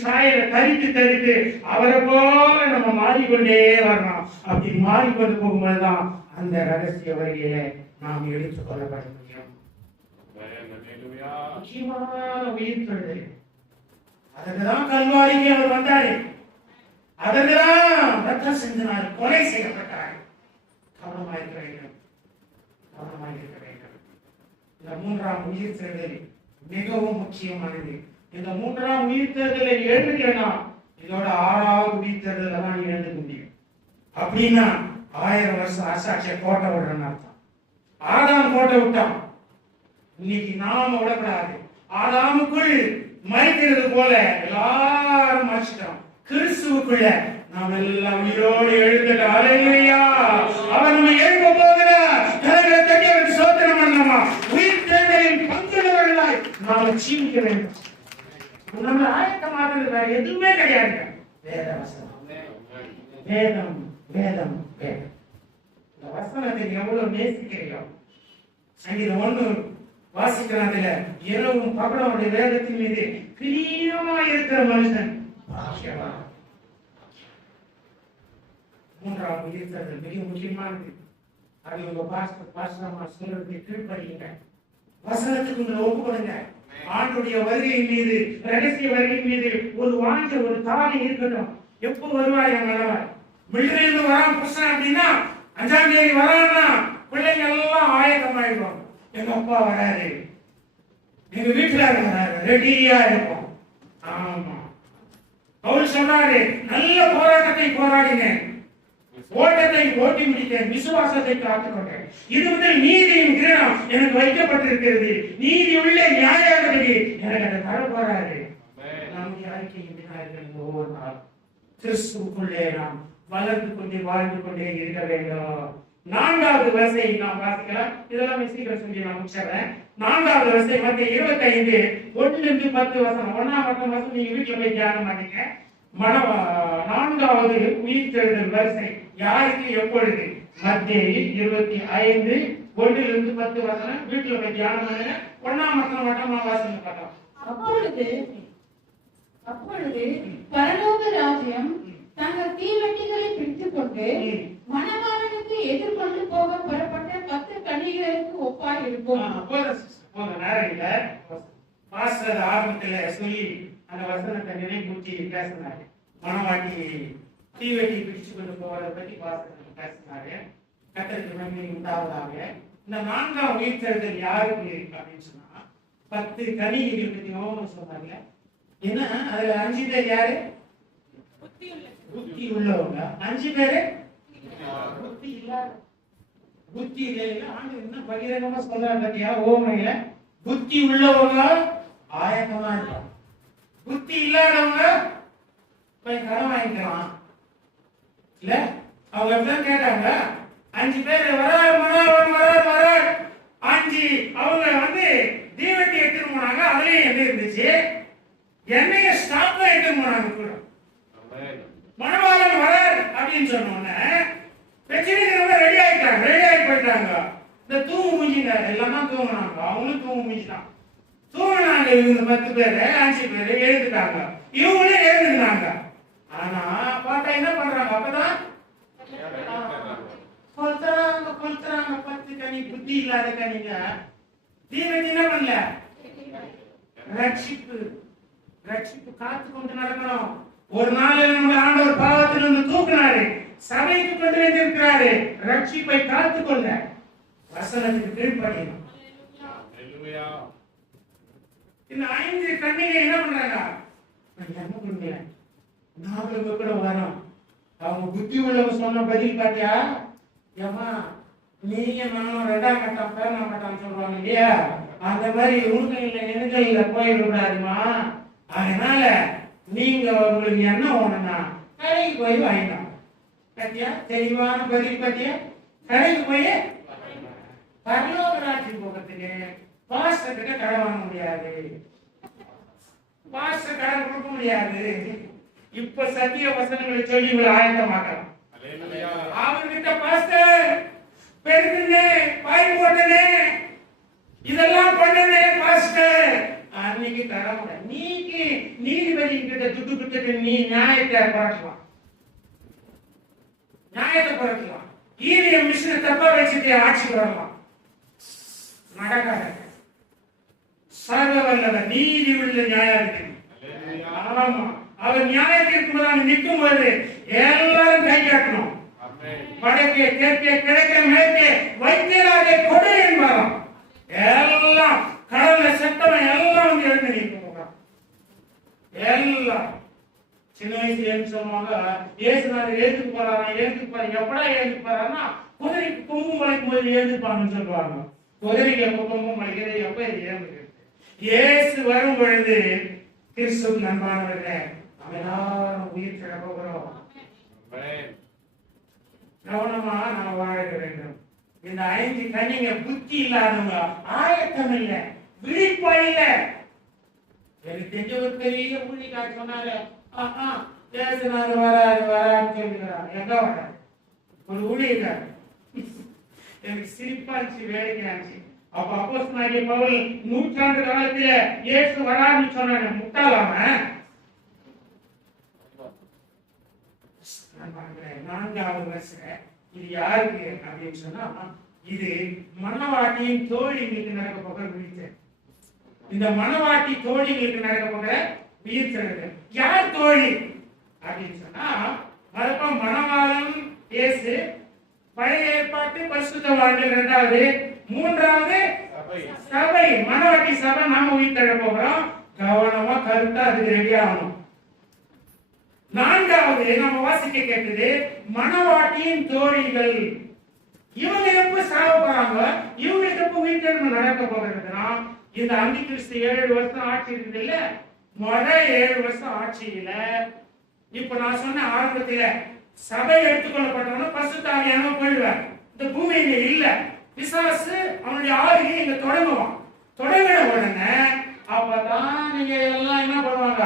சாயலை தரித்து அவரை போல நம்ம மாறிக்கொண்டே வரணும். அப்படி மாறிக்கொண்டு போகும்போதுதான் அந்த ரகசிய வருகையில நாம் எடுத்துக் கொள்ளப்பட முடியும். முக்கியமான உயிர்த்தெழுதல். அதுக்குதான் கல்வாரிக்கு அவர் வந்தாரு. அதற்குதான் ரத்தம் சிந்தினார், கொலை செய்யப்பட்டார். கவனமாயிருக்க வேண்டும். இந்த மூன்றாம் உயிர்த்தெழுதல் மிகவும் முக்கியமானது. இந்த மூன்றாம் உயிர்த்தெழுதலை எழுதுகிறனா இதோட 6வது உயிர்த்தெழுதலை தான் நீ எழுத முடியும். அப்படின்னா 1000 வருஷம் அசாட்சிய கோட்டை விடுறன்னு அர்த்தம். ஆதாம் கோட்டை விட்டான். இன்னைக்கு நாம விடக்கூடாது. ஆதாமுக்குள் மறைக்கிறது போல எல்லாரும் மறைச்சிட்டோம். கிறிஸ்துவுக்குள்ள நாம் எல்லாம் உயிரோடு எழுந்துட்டோம். ஹalleluya. அவர் நம்ம எழுப்ப போகிறார். கரங்களை தட்டி அவருக்கு ஸ்தோத்திரம் பண்ணலாமா? உயிர்த்தெழுதலின் பங்குள்ளவர்களாய் நாம் ஜீவிக்க வேண்டும். நம்ம ஆயத்தமாக வேற எதுவுமே கிடையாது. வேதம். இந்த வசனத்தை எவ்வளவு நேசிக்கிறீர்கள். சங்கீதம் 1 வாசிக்கிறதுல இரவும் பகலும் வேதத்தின் மீது பிரியமா இருக்கிற மனுஷன் பாக்கியவான். மூன்றாம் உயிர்த்தெழுதல் மிக முக்கியமானது. அது உங்க பாஸ்டர்மா சொல்றதுக்கு கீழ்ப்படியுங்க. வசனத்துக்கு உங்களை ஒப்புக்கொடுங்க. ஆண்டுடைய வருகையின் மீது ரகசிய வருகையின் மீது ஒரு வாஞ்ச ஒரு தாலி இருக்கட்டும். எப்போ வருவாய் என் கணவர்? மில்லிருந்து வரான் புருஷன் அப்படின்னா 5ஆம் தேதி வரான்னா பிள்ளைங்க எல்லாம் ஆயத்தமாயிடும். எங்க அப்பா வராரு, எங்க வீட்டுல வராரு, ரெடியா இருக்கும். ஆமா, பவுல் சொல்றாரு, நல்ல போராட்டத்தை போராடினேன், ஓட்டத்தை ஓட்டி முடித்தேன், விசுவாசத்தை காத்துக்கொண்டேன். இது முதல் நீதியின் கிரீடம் எனக்கு வைக்கப்பட்டிருக்கிறது. நீதி உள்ள நியாயாதிபதி எனக்கு அதை தர போறாரு. நம்முடைய அறிக்கையின் விநாயகர் ஒவ்வொரு நாள் கிறிஸ்துவுக்குள்ளே நாம் வளர்ந்து கொண்டே வாழ்ந்து கொண்டே இருக்க வேண்டும். 4வது வசை நாம் வாசிக்கலாம். இதெல்லாம் சீக்கிரம் சொல்லி நான் முடிச்சிடுறேன். 4வது வசை மத்திய 25 1 - 10 வசனம். 1ஆம் வசனம் நீங்க வீட்டுல போய் தியானம் பண்ணீங்க. 4வது உயிர்த்தெழுதல் வரிசை யாருக்கு எப்பொழுது? மத்திய 25 1 - 10 வசனம் வீட்டுல போய் தியானம் பண்ணுங்க. 1ஆம் வசனம் மட்டும் வாசிங்க பார்க்கலாம். அப்பொழுது பரலோக ராஜ்யம் தங்கள் தீவெட்டிகளை பிடித்துக் கொண்டு மணவாளனுக்கு எதிர்கொண்டு போக புறப்பட்ட 10 கன்னிகைகளுக்கு ஒப்பாய் இருக்கும். ஆரம்பத்துல சொல்லி அந்த வசனத்தை நினைவூட்டி பேசினாரு. மணவாட்டி தீவெட்டி பிடிச்சு கொண்டு போவதை பத்தி பேசினாரு. கர்த்தருக்கு மகிமை உண்டாவதாக. இந்த 4ஆம் உயிர்த்தெழுதல் யாருக்கு அப்படின்னு சொன்னா 10 கன்னிகைகள் பத்தி யோவான் சொன்னாங்க. ஏன்னா அதுல 5 பேர் யாரு? புத்தி உள்ளவங்க. 5 பேரு புத்தி இல்லாத. புத்தி இல்ல. ஆண்டு என்ன பகிரங்கமா சொல்றாங்க பத்தியா? ஓமையில புத்தி உள்ளவங்க ஆயத்தமா இருப்பாங்க. புத்தி இல்லாதவங்க போய் கடன் வாங்கிக்கலாம் இல்ல. அவங்க தான் கேட்டாங்க, 5 பேர் வரார் 5 அவங்க வந்து தீவட்டி எடுத்துட்டு போனாங்க. அதுலயும் என்ன இருந்துச்சு, எண்ணெய ஸ்டாப்ல எடுத்துட்டு போனாங்க கூட. மணவாளன் வரார் அப்படின்னு சொன்ன உடனே பிரச்சனை ரெடி ஆகி போயிட்டாங்க. இந்த தூங்கு மூஞ்சிங்க எல்லாம் தான் தூங்கினாங்க, அவங்களும் தூங்கு மூஞ்சிதான் தூங்கினாங்க. இவங்க 10 பேர் 5 பேர் எழுந்துட்டாங்க, இவங்களும் எழுந்துட்டாங்க. ஆனா பார்த்தா என்ன பண்றாங்க, அப்பதான் கொளுத்துறாங்க 10 கனி புத்தி இல்லாத கனிங்க. தீவட்டி என்ன பண்ணல, ரட்சிப்பு காத்து கொண்டு நடக்கணும். ஒரு நாள் நம்முடைய ஆண்டவர் பாவத்திலிருந்து தூக்கினாரு, சபைக்கு கொண்டு வந்திருக்கிறாரு. ரட்சிப்பை காத்துக் கொள்ள வசனத்துக்கு கீழ்ப்படியணும். இந்த 5 கன்னிகை என்ன பண்றாங்க, என்ன பண்ணுங்க நாங்களும் கூட வரோம். அவங்க புத்தி உள்ளவங்க சொன்ன பதில் பாத்தியா, ஏமா நீங்க நானும் 2ஆம் கட்டம் 3ஆம் கட்டம் சொல்றாங்க இல்லையா, அந்த மாதிரி உண்மையில போயிடக்கூடாதுமா. அதனால நீங்க உங்களுக்கு என்ன வேணும்னா கடைக்கு போய் வாங்கிக்கலாம். பத்தியா தெளிவான பதில், பத்தியா கடைக்கு போய். பரலோக ராஜ்யம் போகிறதுக்கு பாஸ்டர் கிட்ட கடன் வாங்க முடியாது, பாஸ்டர் கடன் கொடுக்க முடியாது. இப்ப சத்திய வசனங்களை சொல்லி இவங்களை ஆயத்தமாக்கலாம். அவர்கிட்ட பாஸ்டர் பெருக்குனே பாய் போட்டனே இதெல்லாம் பண்ணனே பாஸ்டர் அன்னைக்கு தர முடியாது. நீதிபதி கிட்ட துட்டு கொடுத்துட்டு நீ நியாயத்தை பறக்கலாம், ஈவிஎம் மிஷினை தப்பா வச்சுட்டு ஆட்சிக்கு வரலாம். நடக்காத. சர்வ வல்லவர் நீதி உள்ள நியாயாதிபதி. ஆமா, அவர் நியாயத்திற்கு நிற்கும் போது எல்லாரும் கை காட்டணும். வடக்கே தெற்கே கிழக்கே மேற்கே வைத்தியராக கொடு என்பாராம். எல்லாம் கடவுள சட்டம் எல்லாம் வந்து எழுந்து நிற்கும். எல்லாம் சின்ன வயசுல என்ன சொல்லுவாங்க, ஏசுநாதர் எழுந்துக்கு போறாங்க. எப்படா எழுந்துக்கு போறாருன்னா குதிரைக்கு கொம்பு முளைக்கும் போது எழுந்துப்பாங்கன்னு சொல்லுவாங்க. குதிரைக்கு எப்ப கொம்பு முளைக்கிறது, எப்ப எழுந்துக்கிறது. இயேசு வரும் பொழுது கிறிஸ்துவ நண்பானவர்களே நம்ம எல்லாரும் உயிர் பெற போகிறோம். கவனமா நாம் வாழ வேண்டும். இந்த 5 கனிங்க புத்தி இல்லாதவங்க, ஆயத்தம் இல்லை, விழிப்பா இல்லை. எனக்கு தெரிஞ்ச ஒரு பெரிய ஊழிக்கார் சொன்னாரு, பேசினாரு வரான்னு சொல்லுகிறார். எங்க வர ஒரு ஊழியக்கார் எனக்கு சிரிப்பா இருந்துச்சு, வேடிக்கை இருந்துச்சு. அப்ப அப்போஸ்தலனாகிய பவுல் நூற்றாண்டு காலத்துல இயேசு வரான்னு சொன்னாங்க. முட்டாளாம 4வது வருஷம் இது யாருக்கு அப்படின்னு சொன்னா, இது மணவாட்டியின் தோழிகளுக்கு நடக்க போகிற உயிர்த்தல். இந்த மணவாட்டி தோழிகளுக்கு நடக்க போகிற உயிர்த்தல். யார் தோழி அப்படின்னு சொன்னா, மறுபடியும் மணவாளன் இயேசு, பழைய ஏற்பாட்டு பரிசுத்தவான்கள் 2வது, 3வது சபை, மணவாட்டி சபை. நாம உயிர் தள்ள போகிறோம். கவனமா கருத்தா அதுக்கு ரெடி ஆகணும். 4வது நம்ம வாசிக்க கேட்டது மணவாட்டியின் தோழிகள். இவங்க எப்ப சாவ போறாங்க, இவங்களுக்கு எப்ப உயிர் தள்ள நடக்க போகிறதுனா, இந்த அந்தி கிறிஸ்து 7 வருஷம் ஆட்சி இருக்குது இல்ல, முதல் 7 வருஷம் ஆட்சியில இப்ப நான் சொன்ன ஆரம்பத்தில சபை எடுத்துக்கொள்ளப்பட்டவன பரிசுத்த ஆவியானவர் போயிடுவார். இந்த பூமியில இல்ல, பிசாசு அவனுடைய ஆளுகை இங்க தொடங்குவான். தொடங்கின உடனே அப்பதான் நீங்க எல்லாம் என்ன பண்ணுவாங்க,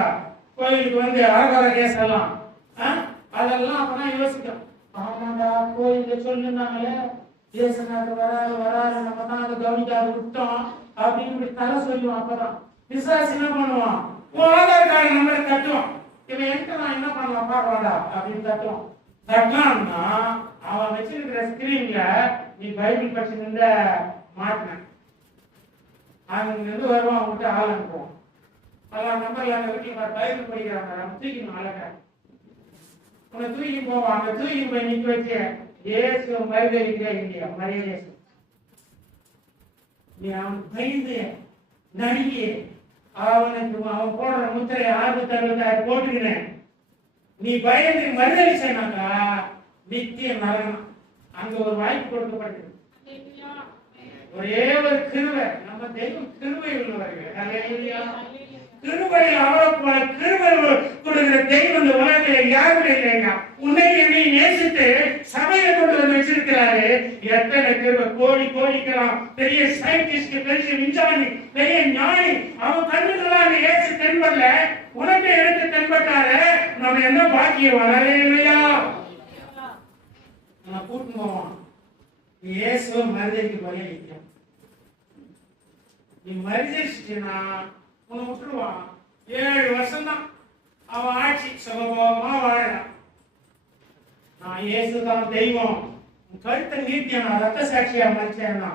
கோயிலுக்கு வந்து ஆகார கேஸ் எல்லாம் அதெல்லாம் அப்பதான் யோசிக்கும். ஆமாண்டா கோயில சொல்லிருந்தாங்களே தேசநாடு வராது நம்ம தான் அதை கவனிக்காத விட்டோம் அப்படின்னு தலை சொல்லுவான். அப்பதான் பிசாசு என்ன பண்ணுவான், ஆதார் கார்டு நம்பர் தட்டுவான். இவன் என்கிட்ட நான் என்ன பண்ணலாம் பாடுவாடா அப்படின்னு தட்டுவான். தட்டலாம்னா அவன் வச்சிருக்கிற ஸ்கிரீன்ல நீ பைபிள் படிச்சிருந்த மாட்டின அங்கிருந்து வருவான். அவங்ககிட்ட ஆள் அனுப்புவான். அதான் நம்பர்ல அந்த வீட்டுல பைபிள் படிக்கிறாங்க, நம்ம தூக்கணும் அழக உன்னை தூக்கி போவான். அந்த தூக்கி போய் நிக்க வச்சு ஏசு மரியாதை இல்லையா மரியாதை நீ அவன் பயந்து நடிகை அவனுக்கு அவன் போடுற முத்திரை 666 போட்டுக்கிறேன். நீ பயந்து மறுதளிச்சானாக்கா நித்தியம் நரகம். அங்க ஒரு வாய்ப்பு கொடுக்கப்பட்டது. ஒரே ஒரு கிருபை, நம்ம தெய்வம் கிருபை உள்ளவர்கள். கிருபையில் அவரை போல கிருபை கொடுக்கிற தெய்வம் இந்த உலகத்தில் யாருமே இல்லைங்க. உன்னை என்னை நேசித்து சபையை கொண்டு வந்து வச்சிருக்கிறாரு. எத்தனை கிருபை! கோடி கோடிக்கலாம் பெரிய சயின்டிஸ்ட், பெரிய விஞ்ஞானி, பெரிய ஞானி, அவன் கண்ணுக்கெல்லாம் இயேசு தென்படல, உனக்கு எடுத்து தென்பட்டாரு. நம்ம என்ன பாக்கியம் வரவே இல்லையா? நான் கூட்டு போவான். இயேசு மருதைக்கு பலியிக்கும். நீ மருதிச்சுனா உன்னை விட்டுருவான். 7 வருஷம் தான் அவன் ஆட்சி, சுகபோகமா வாழலாம். நான் இயேசுதான் தெய்வம், கருத்தை நீட்டியான ரத்த சாட்சியா மறிச்சேன்னா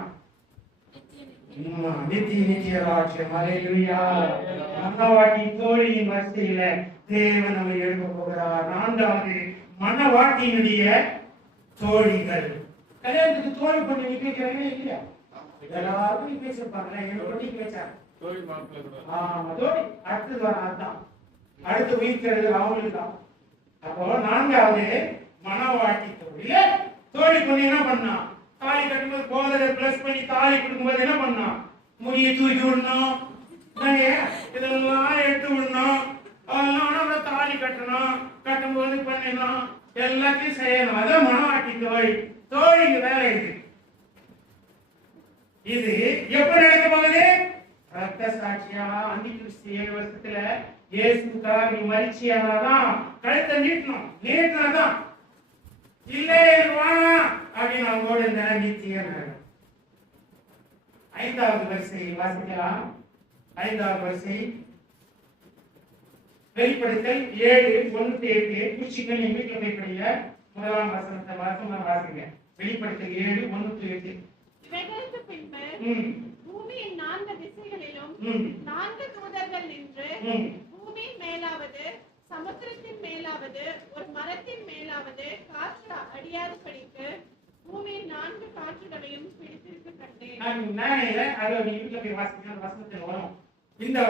நித்திய ராஜ்யம். அல்லேலூயா. மனவாட்டி தோழியின் வரிசையில தேவன் நம்மை எழுப்ப போகிறார். 4வது மனவாட்டியினுடைய தோழிகள். கல்யாணத்துக்கு தோழி பண்ணி நிற்கிறாங்க இல்லையா? எல்லாருக்கும் நீ பேசிருப்பாங்க. எனக்கு பேச்சாங்க தோழி. அடுத்தது அதான் அடுத்து உயிர்க்கிறது அவங்களுக்கு தான். அப்போ 4வது மனவாட்டி தோழி. தோழி பண்ணி என்ன பண்ணா? தாலி கட்டும்போது போதரை பிளஸ் பண்ணி தாலி கொடுக்கும்போது என்ன பண்ணா? முடியை தூக்கி விடணும், இதெல்லாம் எடுத்து விடணும், அதெல்லாம் தாலி கட்டணும், கட்டும்போது பண்ணணும், எல்லாத்தையும் செய்யணும். அதான் மனவாட்டி தோழி. தோழிக்கு வேலை இருக்கு. இது எப்ப நடக்க போகுது? ரத்த சாட்சியா அந்தி கிறிஸ்து 7 வருஷத்துல இயேசுக்காக நீ மரிச்சியானாதான் கழுத்தை நீட்டணும். நீட்டினாதான் இல்லை வானா அப்படின்னு அவங்களோட இந்த நித்திய. 5வது வரிசை வாசிக்கலாம். 5வது வரிசை வெளிப்படுத்தல் 7:1-8. குச்சிகள் என் வீட்டில் போய் படிங்க. 1ஆம் வசனத்தை வாசிங்க. வெளிப்படுத்தல் 7:1-8. இவைகளுக்கு பின்பு பூமியின் 4 திசைகளிலும் 4 தூதர்கள் நின்று பூமியின் மேலாவது, சமுத்திரத்தின் மேலாவது, ஒரு மரத்தின் மேலாவது காற்று அடியாதபடிக்கு பூமியின் 4 காற்றுகளையும் பிடித்திருக்க கண்டேன். இந்த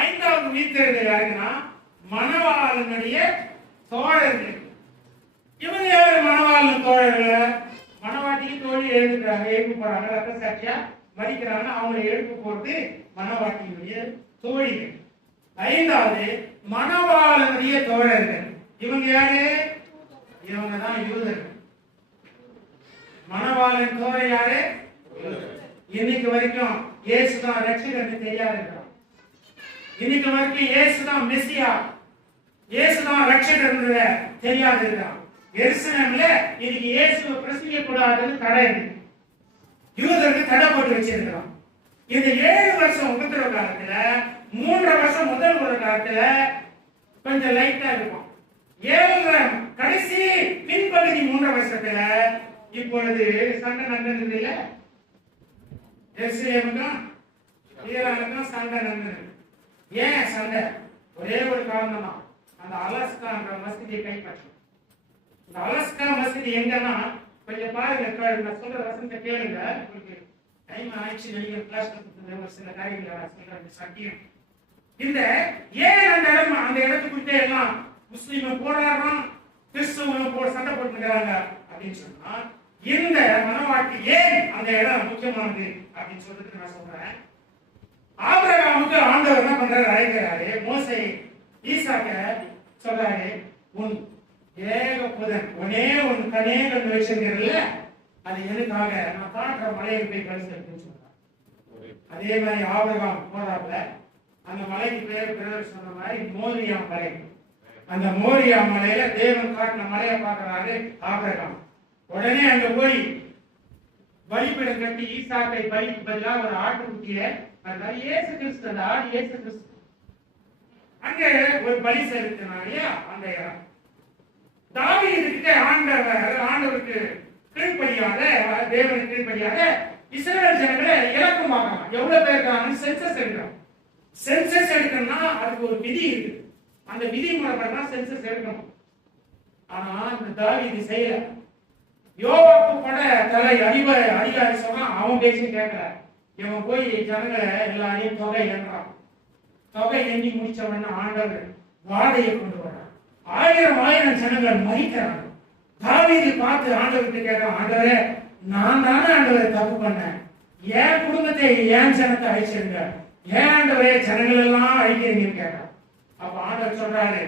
5வது உயிர்த்தெழுதல் யாருன்னா மணவாளனுடைய தோழர்கள். இவங்க யாரு மணவாளன் தோழர்கள்? மணவாட்டிக்கு தோழி எழுதுறாங்க, எழுப்பு போறாங்க, ரத்த சாட்சியா மதிக்கிறாங்க. அவங்களை எழுப்பு போட்டு மணவாட்டியுடைய தோழிகள். 5வது மணவாளனுடைய தோழர்கள். இவங்க யாரு? இவங்க தான் யூதர்கள். மணவாளன் தோழர் யாரு? இன்னைக்கு வரைக்கும் இயேசுதான் ரட்சகர் தெரியாது. இன்னைக்கு வரைக்கும் இயேசுதான் மெசியா, இயேசுதான் ரட்சகர் தெரியாது இருக்கிறான். எருசலேம்ல இன்னைக்கு இயேசுவை பிரசங்கிக்க கூடாதுன்னு தடை இருக்கு. யூதருக்கு தடை போட்டு வச்சிருக்கிறான். இந்த 7 வருஷம் உபத்திரவ காலத்துல 3 வருஷம் முதல் ஒரு காலத்துல கொஞ்சம் லைட்டா இருக்கும். 7 கடைசி பின்பகுதி 3 வருஷத்துல இப்பொழுது சண்டை நடந்தது இல்ல? எருசலேமுக்கும் ஈரானுக்கும் சண்டை நடந்தது. ஏன் சண்டை? ஒரே ஒரு காரணம் தான். அந்த அலாஸ்கான்ற மசூதியை கைப்பற்றும். இந்த அலாஸ்கா மசூதி எங்கன்னா கொஞ்சம் பாருங்க, நான் சொல்ற வசனத்தை கேளுங்க. உங்களுக்கு டைம் ஆயிடுச்சு நினைக்கிற கிளாஸ் ஒரு சில காரியங்களை சொல்ற சத்தியம். இந்த ஏன் அந்த இடத்துக்குள்ளே எல்லாம் முஸ்லீம் போராடுறோம், கிறிஸ்துவ போட சண்டை போட்டுக்கிறாங்க அப்படின்னு சொன்னா, இந்த மனவாட்டி ஏன் அந்த இடம் முக்கியமானது அப்படின்னு சொல்றதுக்கு நான் சொல்றேன். ஆபிரகாமுக்கு ஆண்டவர் என்ன பண்றாரு? அழைக்கிறாரு. மோசே ஈசாக்க சொல்றாரு, உன் ஏகபுதன் ஒன்னே ஒன்று கனே கண்டு வச்சிருக்கிறதுல அது எனக்காக நான் காட்டுற மலையை போய் பரிசு சொல்றான். அதே மாதிரி ஆபிரகாம் போறாப்புல அந்த மலைக்கு பேர் சொன்ன மாதிரி மோரியா மலை. அந்த மோரியா மலையில தேவன் காட்டின மலையை பார்க்கிறாரு ஆபிரகாம். உடனே அங்க போய் பலிபீடம் கட்டி ஈசாக்கை பலிக்கு பதிலாக ஒரு ஆட்டுக்குட்டிய இயேசு கிறிஸ்து, அந்த ஆடு இயேசு கிறிஸ்து அங்க ஒரு பலி செலுத்தினாலே அந்த இடம். தாவீதுக்கு ஆண்டவருக்கு கீழ்ப்படியாக, தேவனுக்கு கீழ்ப்படியாக இஸ்ரவேல் ஜனங்களை இலக்கமாக எவ்வளவு பேர் இருக்காங்க சென்சஸ் எடுக்கிறோம். சென்சஸ் எடுக்கணும்னா அதுக்கு ஒரு விதி இருக்கு. அந்த விதி முறைப்படி தான் சென்சஸ் எடுக்கணும். ஆனா இந்த தாவீது செய்யல. யோவாப்பு பட தலை அதிகாரி சொன்னா அவன் பேச்சு கேட்கல. இவன் போய் ஜனங்களை எல்லாரையும் தொகை எண்றான். தொகை எண்ணி முடிச்சவன ஆண்டவர் வாடையை கொண்டு வர்றான். 1000 ஜனங்கள் மறிக்கிறாங்க. தாவீது பார்த்து ஆண்டவர்கிட்ட கேட்கிறான், ஆண்டவரே நான் தானே ஆண்டவரை தப்பு பண்ணேன், என் குடும்பத்தை என் ஜனத்தை அழிச்சிருங்க, ஏன் ஆண்டவரே ஜனங்கள் எல்லாம் அழிக்கிறீங்கன்னு கேட்டான். அப்ப ஆண்டவர் சொல்றாரு,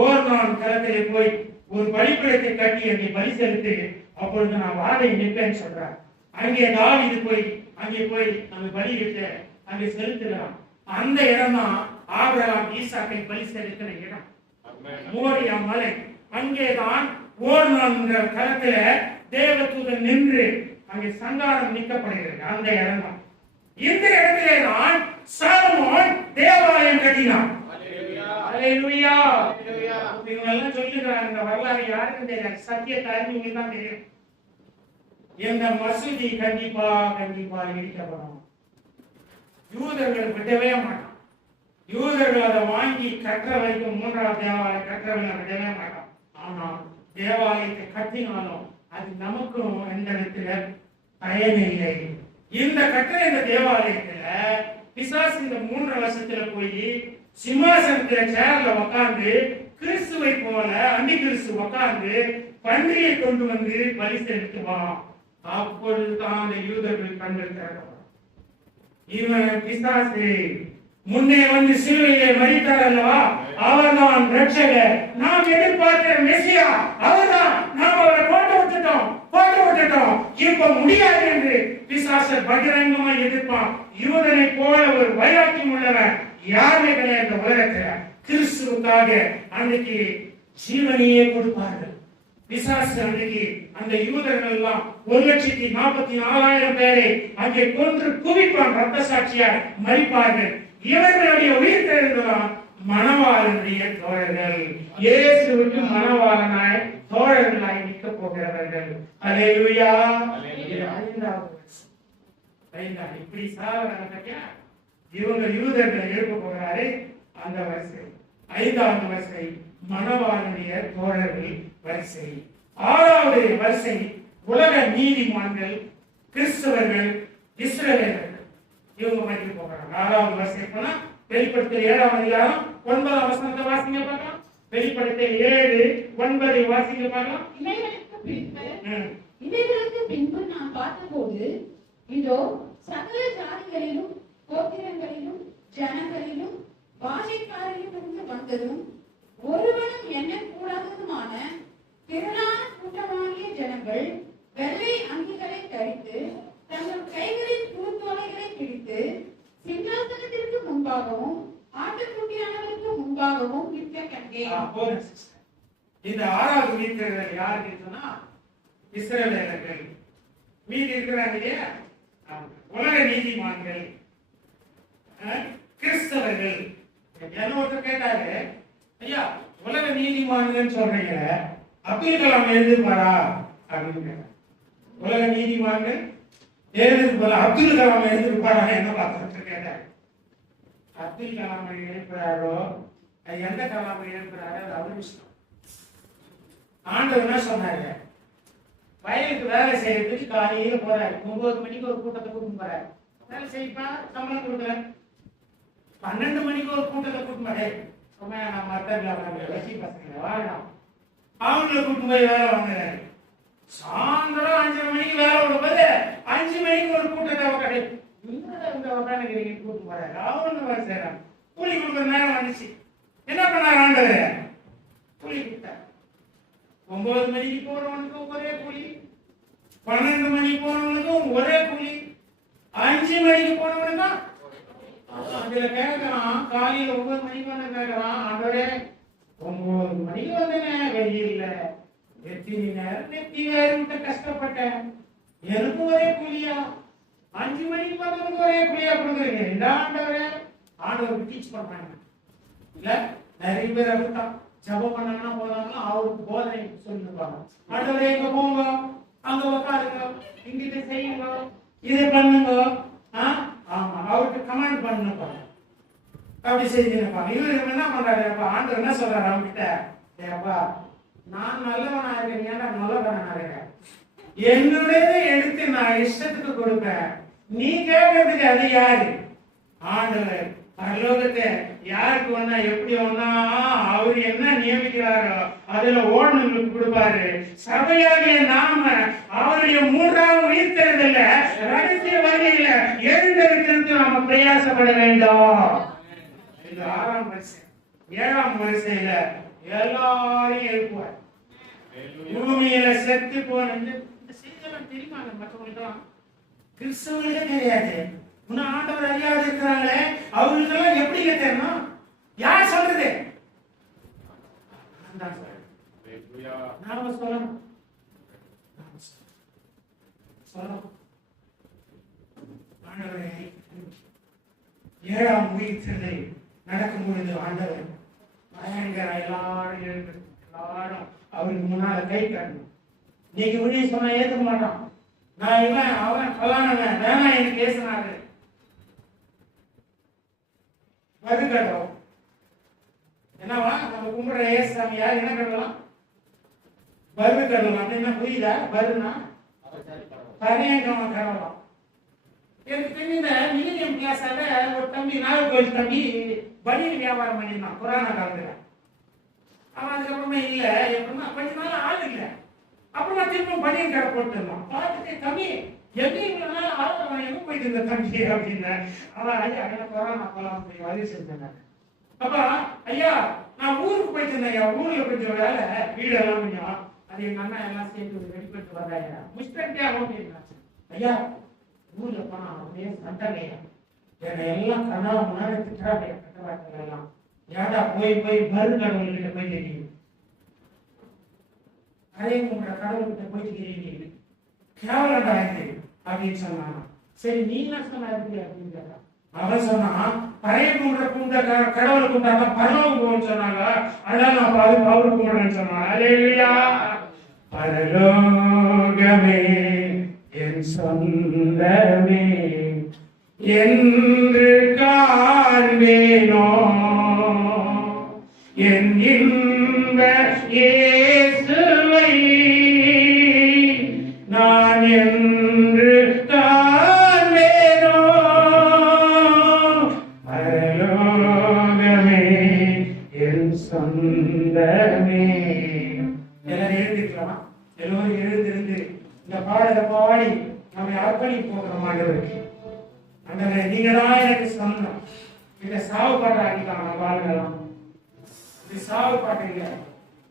ஓர்தான் களத்திலே போய் ஒரு பலிபீடத்தை கட்டி அங்கே பலி செலுத்து, அப்பொழுது நான் வாழை நிற்பேன்னு சொல்றார். அங்கே தாவீது போய் அங்கே போய் அந்த பலியிட்டு அங்கே செலுத்துகிறான். அந்த இடம் தான் ஆபிரகாம் ஈசாக்கை பலி செலுத்தின இடம், மோரியா மலை. அங்கேதான் ஓர்தான் என்ற களத்தில தேவதூதன் நின்று அங்கே சங்காரம் நிற்கப்படுகிறது. அந்த இடம் தான். இந்த இடத்திலே தான் சாலமோன் தேவாலயம் கட்டினான். அல்லேலூயா. இவங்க எல்லாம் சொல்லுகிறாங்க, இந்த வரலாறு யாருக்கும் தெரியாது, சத்தியத்தை அறிஞ்சவங்களுக்கு தான் தெரியும். இந்த மசூதி கண்டிப்பா இடிக்கப்படும். யூதர்கள் விடவே மாட்டான். யூதர்கள் அதை வாங்கி கற்ற வரைக்கும், மூன்றாவது தேவாலயம் கற்றவர்கள் விடவே மாட்டான். ஆனால் தேவாலயத்தை கட்டினாலும் அது நமக்கும் எந்த இடத்துல பயனில்லை. இந்த கற்ற இந்த தேவாலயத்துல பிசாசு இந்த 3 வருஷத்துல போய் சிம்மாசனத்துல சேர்ல உட்கார்ந்து கிறிஸ்துவை போல அந்தி கிறிஸ்து உட்கார்ந்து பன்றியை கொண்டு வந்து பலி செலுத்துவான். அப்பொழுதுதான் அந்த யூதர்கள் கண்கள் திறக்கப்படும். இவன் பிசாசு முன்னே வந்து சிலுவையிலே மரித்தார் அல்லவா, அவர்தான் ரட்சகர், நாம் எதிர்பார்க்கிற மெசியா அவர்தான். நாம் அவரை போட்டு விட்டுட்டோம். இப்ப முடியாது என்று பிசாசு பகிரங்கமா எதிர்ப்பான். யூதனை போல ஒரு வைராக்கியம் உள்ளவன் யாருமே கிடையாது இந்த உலகத்துல. கிறிஸ்துவுக்காக அன்னைக்கு ஜீவனையே கொடுப்பார்கள். பிசாசு அன்னைக்கு அந்த யூதர்கள் எல்லாம் 1,44,000 பேரை அங்கே கொன்று குவிப்பான். ரத்த சாட்சியார் மரிப்பார்கள். இவர்களுடைய உயிர் தெரிந்ததான் மணவாளனுடைய தோழர்கள், இயேசுவுக்கு மணவாளனாய் தோழர்களாய் நிற்க போகிறவர்கள். அல்லேலூயா. இப்படி சாவறாங்க. இவங்க யூதர்களை எழுப்ப போகிறாரு. அந்த வரிசை 5வது வரிசை மணவாளனுடைய தோழர்கள் வரிசை. 6வது வரிசை உலக நீதிமான்கள், கிறிஸ்தவர்கள், இஸ்ரவேலர்கள். இவங்க மதிக்க போகிறாங்க. 6வது வரிசை போனா வெளிப்படுத்தல் 7ஆம் அதிகாரம் 9ஆம் வசனத்தை வாசிங்க பார்க்கலாம். வெளிப்படுத்தல் 7:9 வாசிங்க பார்க்கலாம். இவைகளுக்கு பின்பு நான் பார்த்தபோது இதோ சகல ஜாதிகளிலும் கோத்திரங்களிலும் ஜனங்களிலும் பாஷைக்காரிலும் இருந்து வந்ததும் ஒருவனும் எண்ணக்கூடாததுமான திரளான கூட்டமாகிய ஜனங்கள் வெள்ளை அங்கிகளை தரித்து தங்கள் கைகளில் பூத்தோலைகளை பிடித்து சிங்காசனத்திற்கு முன்பாகவும் ஆட்டுக்குட்டியானவருக்கு முன்பாகவும் நிற்க கண்டேன். இந்த 6வது வீரர்கள் யாருக்கு சொன்னா இஸ்ரவேலர்கள். மீதி இருக்கிறாங்க இல்லையா, உலக நீதிமான்கள், கிறிஸ்தவர்கள். என்ன ஒருத்தர் கேட்டாரு, ஐயா உலக நீதிமான்கள் சொல்றீங்க, அப்துல் கலாம் எழுதிருப்பாரா அப்படின்னு கேட்டார். உலக நீதிமான்கள் எழுதிருப்பாரா, அப்துல் கலாம் எழுதிருப்பாரா என்ன பார்த்து கேட்டார். அப்துல் கலாம் எழுப்புறாரோ எந்த கலாம் எழுப்புறாரோ அது அவர் இஷ்டம். ஆண்டவர் என்ன சொன்னாரு, வயலுக்கு வேலை செய்யறதுக்கு காலையில போறாரு, 9 மணிக்கு ஒரு கூட்டத்தை கூட்டிட்டு போறாரு. வேலை செய்யப்பா, சம்பளம் கொடுக்குற. 12 மணிக்கு ஒரு கூட்டத்தை கூட்டிட்டு போறேன். நம்ம வசி பசங்க வாழலாம், அவங்களை கூட்டு போய் வேலை வாங்குறாரு. சாயந்தரம் 5:30 மணிக்கு வேலை விடும்போது 5 மணிக்கு ஒரு கூட்டத்தை கடை உட்காந்துக்கிறீங்க கூட்டு போறாரு. அவனு வேலை செய்யறாங்க. கூலி கொடுக்குற நேரம் வந்துச்சு. என்ன பண்ணாரு ஆண்டவர், கூலி கொடுத்தார். 9 மணிக்கு போறவனுக்கும் ஒரே கூலி, 12 மணிக்கு போனவனுக்கும் ஒரே கூலி, 5 மணிக்கு போனவனுக்கும். அதுல கேட்கறான், காலையில 9 மணிக்கு வந்து கேட்கறான், ஆண்டவரே 9 மணிக்கு வந்தேன், வெயில்ல எத்தனை நேரம் நெத்தி வேறுட்டு கஷ்டப்பட்டேன், எனக்கு ஒரே கூலியா? 5 மணிக்கு வந்தவனுக்கு ஒரே கூலியா கொடுக்குறீங்க? இந்த ஆண்டவரே, ஆண்டவர் டீச் பண்றாங்க இல்ல. நிறைய பேர் அப்படித்தான் ஜபம் பண்ணாங்கன்னா போதாங்கன்னா அவருக்கு போதனை சொல்லிருப்பாங்க. ஆண்டவரே இங்க போங்க, அங்க உட்காருங்க, இங்கிட்ட செய்யுங்க, இதை பண்ணுங்க. ஆமா, அவருக்கு கமாண்ட் பண்ணுங்க, அப்படி செய்திருப்பாங்க. இவரு என்ன பண்றாரு, அப்ப ஆண்டவர் என்ன சொல்றாரு அவங்கிட்ட, ஏப்பா நான் நல்லவனா இருக்கேன், ஏன்டா நல்லவனா இருக்கேன், என்னுடைய எடுத்து நான் இஷ்டத்துக்கு கொடுப்பேன், நீ கேட்கறதுக்கு அது யாரு? ஆண்டவர் பரலோகத்தை யாருக்கு வேணா எப்படி வேணா அவரு என்ன நியமிக்கிறாரோ அதுல ஓடுனங்களுக்கு கொடுப்பாரு. சபையாகிய நாம அவருடைய மூன்றாவது உயிர்த்தெழுதல்ல ரகசிய வகையில எழுந்திருக்கிறது நாம பிரயாசப்பட வேண்டும். இது 6ஆம் வரிசை. 7ஆம் வரிசையில எல்லாரையும் எழுப்புவார். பூமியில செத்து போன இந்த செய்தியெல்லாம் தெரியுமா மற்றவங்களுக்கு? கிறிஸ்தவர்களுக்கே தெரியாது. இன்னும் ஆண்டவர் அறியாது இருக்கிறாங்களே, அவங்களுக்கெல்லாம் எப்படி தெரியும்? யார் சொல்றது? நாம சொல்லணும். ஆண்டவரே, 7ஆம் உயிர்த்தெழுதல் நடக்கும் பொழுது ஆண்டவர் பயங்கர எல்லாரும் எழுந்து எல்லாரும் அவருக்கு முன்னால கை காட்டணும். இன்னைக்கு உதவி சொன்னா ஏத்துக்க மாட்டான். நான் இவன் அவன் கல்யாணம் வேணாம் என்று பேசினாரு. மறுக்கட்டும் என்னவா நம்ம கும்பிடுற ஏசாமியா என்ன பண்ணலாம்? பரு கடலாம் அப்படின்னா புரியுதா? பருனா பரையங்கமா கடலாம். எனக்கு தெரிஞ்ச மில்லினியம் கிளாஸால ஒரு தம்பி நாகர்கோவில் தம்பி பனியன் வியாபாரம் பண்ணியிருந்தான் கொரோனா காலத்துல. அவன் அதுக்கப்புறமா இல்ல எப்படின்னா கொஞ்ச நாள் ஆள் இல்லை. அப்புறமா திரும்ப பனியன் கடை போட்டுருந்தான். பார்த்துட்டு தம்பி எப்படி இவ்வளவு நாள் ஆள் எங்க போயிட்டு இருந்த தம்பி அப்படின்னு. அவன் ஐயா கொரோனா போலாம் வழி செஞ்சாங்க. அப்ப ஐயா நான் ஊருக்கு போயிட்டு இருந்தேன் ஐயா, ஊர்ல கொஞ்சம் வேலை வீடெல்லாம் கொஞ்சம் அது எங்க அண்ணா எல்லாம் சேர்ந்து ரெடி பண்ணிட்டு வந்தாங்க. முஸ்டன்டே ஆகும் ஐயா ஊர்ல போனா அப்படியே சண்டையா என்னை எல்லாம் கண்ணாவை முன்னாடி திட்டாங்க. கட்டவாட்டங்கள் எல்லாம் ஏடா போய் மறு கடவுள்கிட்ட போய் தெரியும் அதே உங்களோட கடவுள்கிட்ட போயிட்டு கேவலண்டா இருக்கு அப்படின்னு சொன்னாங்க. சரி நீ என்ன சொன்ன அப்படின்னு கேட்டான். அவன் சொன்னான் பழைய கும்பிட கடவுளை கும்பிட்டா பரலோகம் போன்னு சொன்னாங்க. அதனால நான் அவரு கும்பிடுறேன்னு சொன்னான். அல்லேலூயா. பரலோகமே என் சொந்தமே என்று காண்பேனோ என் இன்ப இயேசுவை நான் என்று காண்பேனோ. பரலோகமே என் சொந்தமே. எல்லாரும் எழுந்திருக்கலாமா? எல்லோரும் எழுந்திருந்து இந்த பாடலை பாடி நம்மை அர்ப்பணி போகிறோம். ஆண்டவருக்கு ஆண்டவரே நீங்க தான் எனக்கு சொந்தம். இந்த சாவு பாட்டை ஆகிட்டாங்க வாழ்க்கலாம். இது சாவு பாட்டு இல்ல,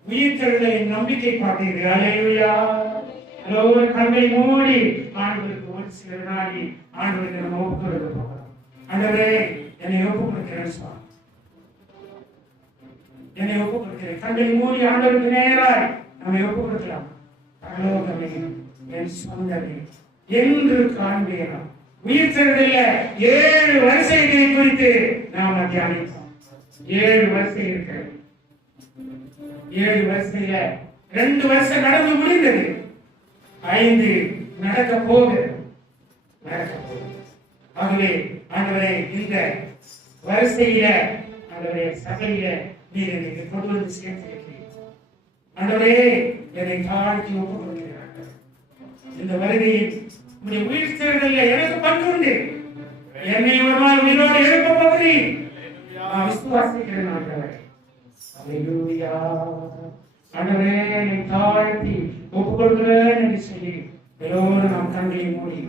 உயிர்த்தெழுதலின் நம்பிக்கை பாட்டு இது. அல்லேலூயா. எல்லோரும் கண்ணை மூடி ஆண்டவருக்கு ஒரு சில நாடி ஆண்டவருக்கு நம்ம ஒப்பு கொடுக்க போகிறோம். ஆண்டவரே என்னை ஒப்பு கொடுக்கிறேன் சுவாமி, என்னை ஒப்பு கொடுக்கிறேன். கண்ணை மூடி ஆண்டவருக்கு நேராய் நம்மை ஒப்பு கொடுக்கலாம். பரலோகமே என் சொந்தமே என்று காண்பேனா. உயிர்த்தெழுதலில் 7 வரிசைகளை குறித்து நாம தியானித்தோம். 7 வரிசை இருக்கு. 7 வரிசையில 2 வருஷம் நடந்து முடிந்தது, 5 நடக்க போகுது. ஆகவே ஆண்டவரே இந்த வரிசையில ஆண்டவரே சபையில நீர் என்னை கொண்டு வந்து சேர்த்திருக்கிறீர். ஆண்டவரே என்னை தாழ்த்தி ஒப்பு கொடுக்கிறேன். இந்த வருகையில் உடைய உயிர்த்தெழுதலில் எனக்கு பங்கு உண்டு. என்னை ஒரு நாள் உயிரோடு எழுப்ப போகிறீர். நான் விசுவாசிக்கிறேன் ஆண்டவரே. அல்லேலூயா. ஆண்டவரே என்னை தாழ்த்தி ஒப்பு கொடுக்கிறேன் என்று சொல்லி எல்லோரும் நாம் கண்களை மூடி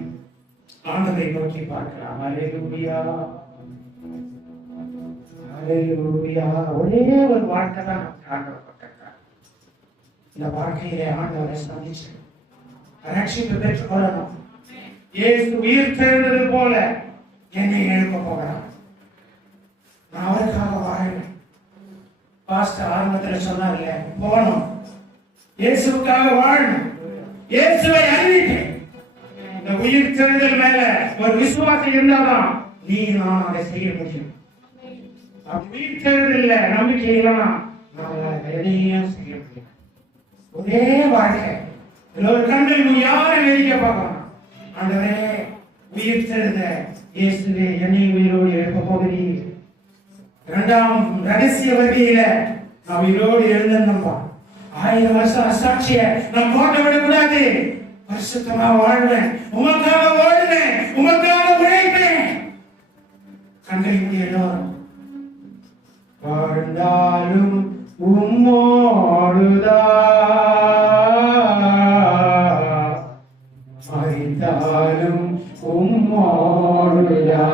ஆண்டவரை நோக்கி பார்க்கலாம். அல்லேலூயா. அல்லேலூயா. ஒரே ஒரு வார்த்தை தான் ஆண்டவர் பட்டிருக்கிறார். இந்த வாழ்க்கையிலே ஆண்டவரை சந்திச்சு ரட்சிப்பு பெற்றுக் கொள்ளணும். இயேசு உயிர்த்தெழுந்தது போல என்னை எழுப்ப போகிறார். நான் அவருக்காக வாழ்வேன். பாஸ்டர் ஆரம்பத்தில் சொன்னார்ல, போகணும், இயேசுக்காக வாழணும், இயேசுவை அறிவிப்பேன். இந்த உயிர்த்தெழுதல் மேல ஒரு விசுவாசம் இருந்தாதான் நீ நான் அதை செய்ய முடியும். உயிர்த்தெழுதல்ல நம்பிக்கையெல்லாம் நம்மளால எதையும் செய்ய முடியும். ஒரே வாழ்க்கை. எல்லோரும் கண்கள் யாரை வெறிக்க பார்க்கலாம். ஆண்டவரே உயிர்த்தெழுந்த இயேசுவே என்னை உயிரோடு எழுப்ப போகிறீர். 2ஆம் ரகசிய வருகையில நான் உயிரோடு எழுந்தேன்பா. 1000 வருஷம் அசாட்சிய நான் கோட்டை விடக்கூடாது. பரிசுத்தமா வாழ்வேன், உமக்காக வாழ்வேன், உமக்காக உழைப்பேன். கண்களை மூடி எல்லோரும் வாழ்ந்தாலும் உம்மோடுதான், மரித்தாலும் உம்மோடுதான்.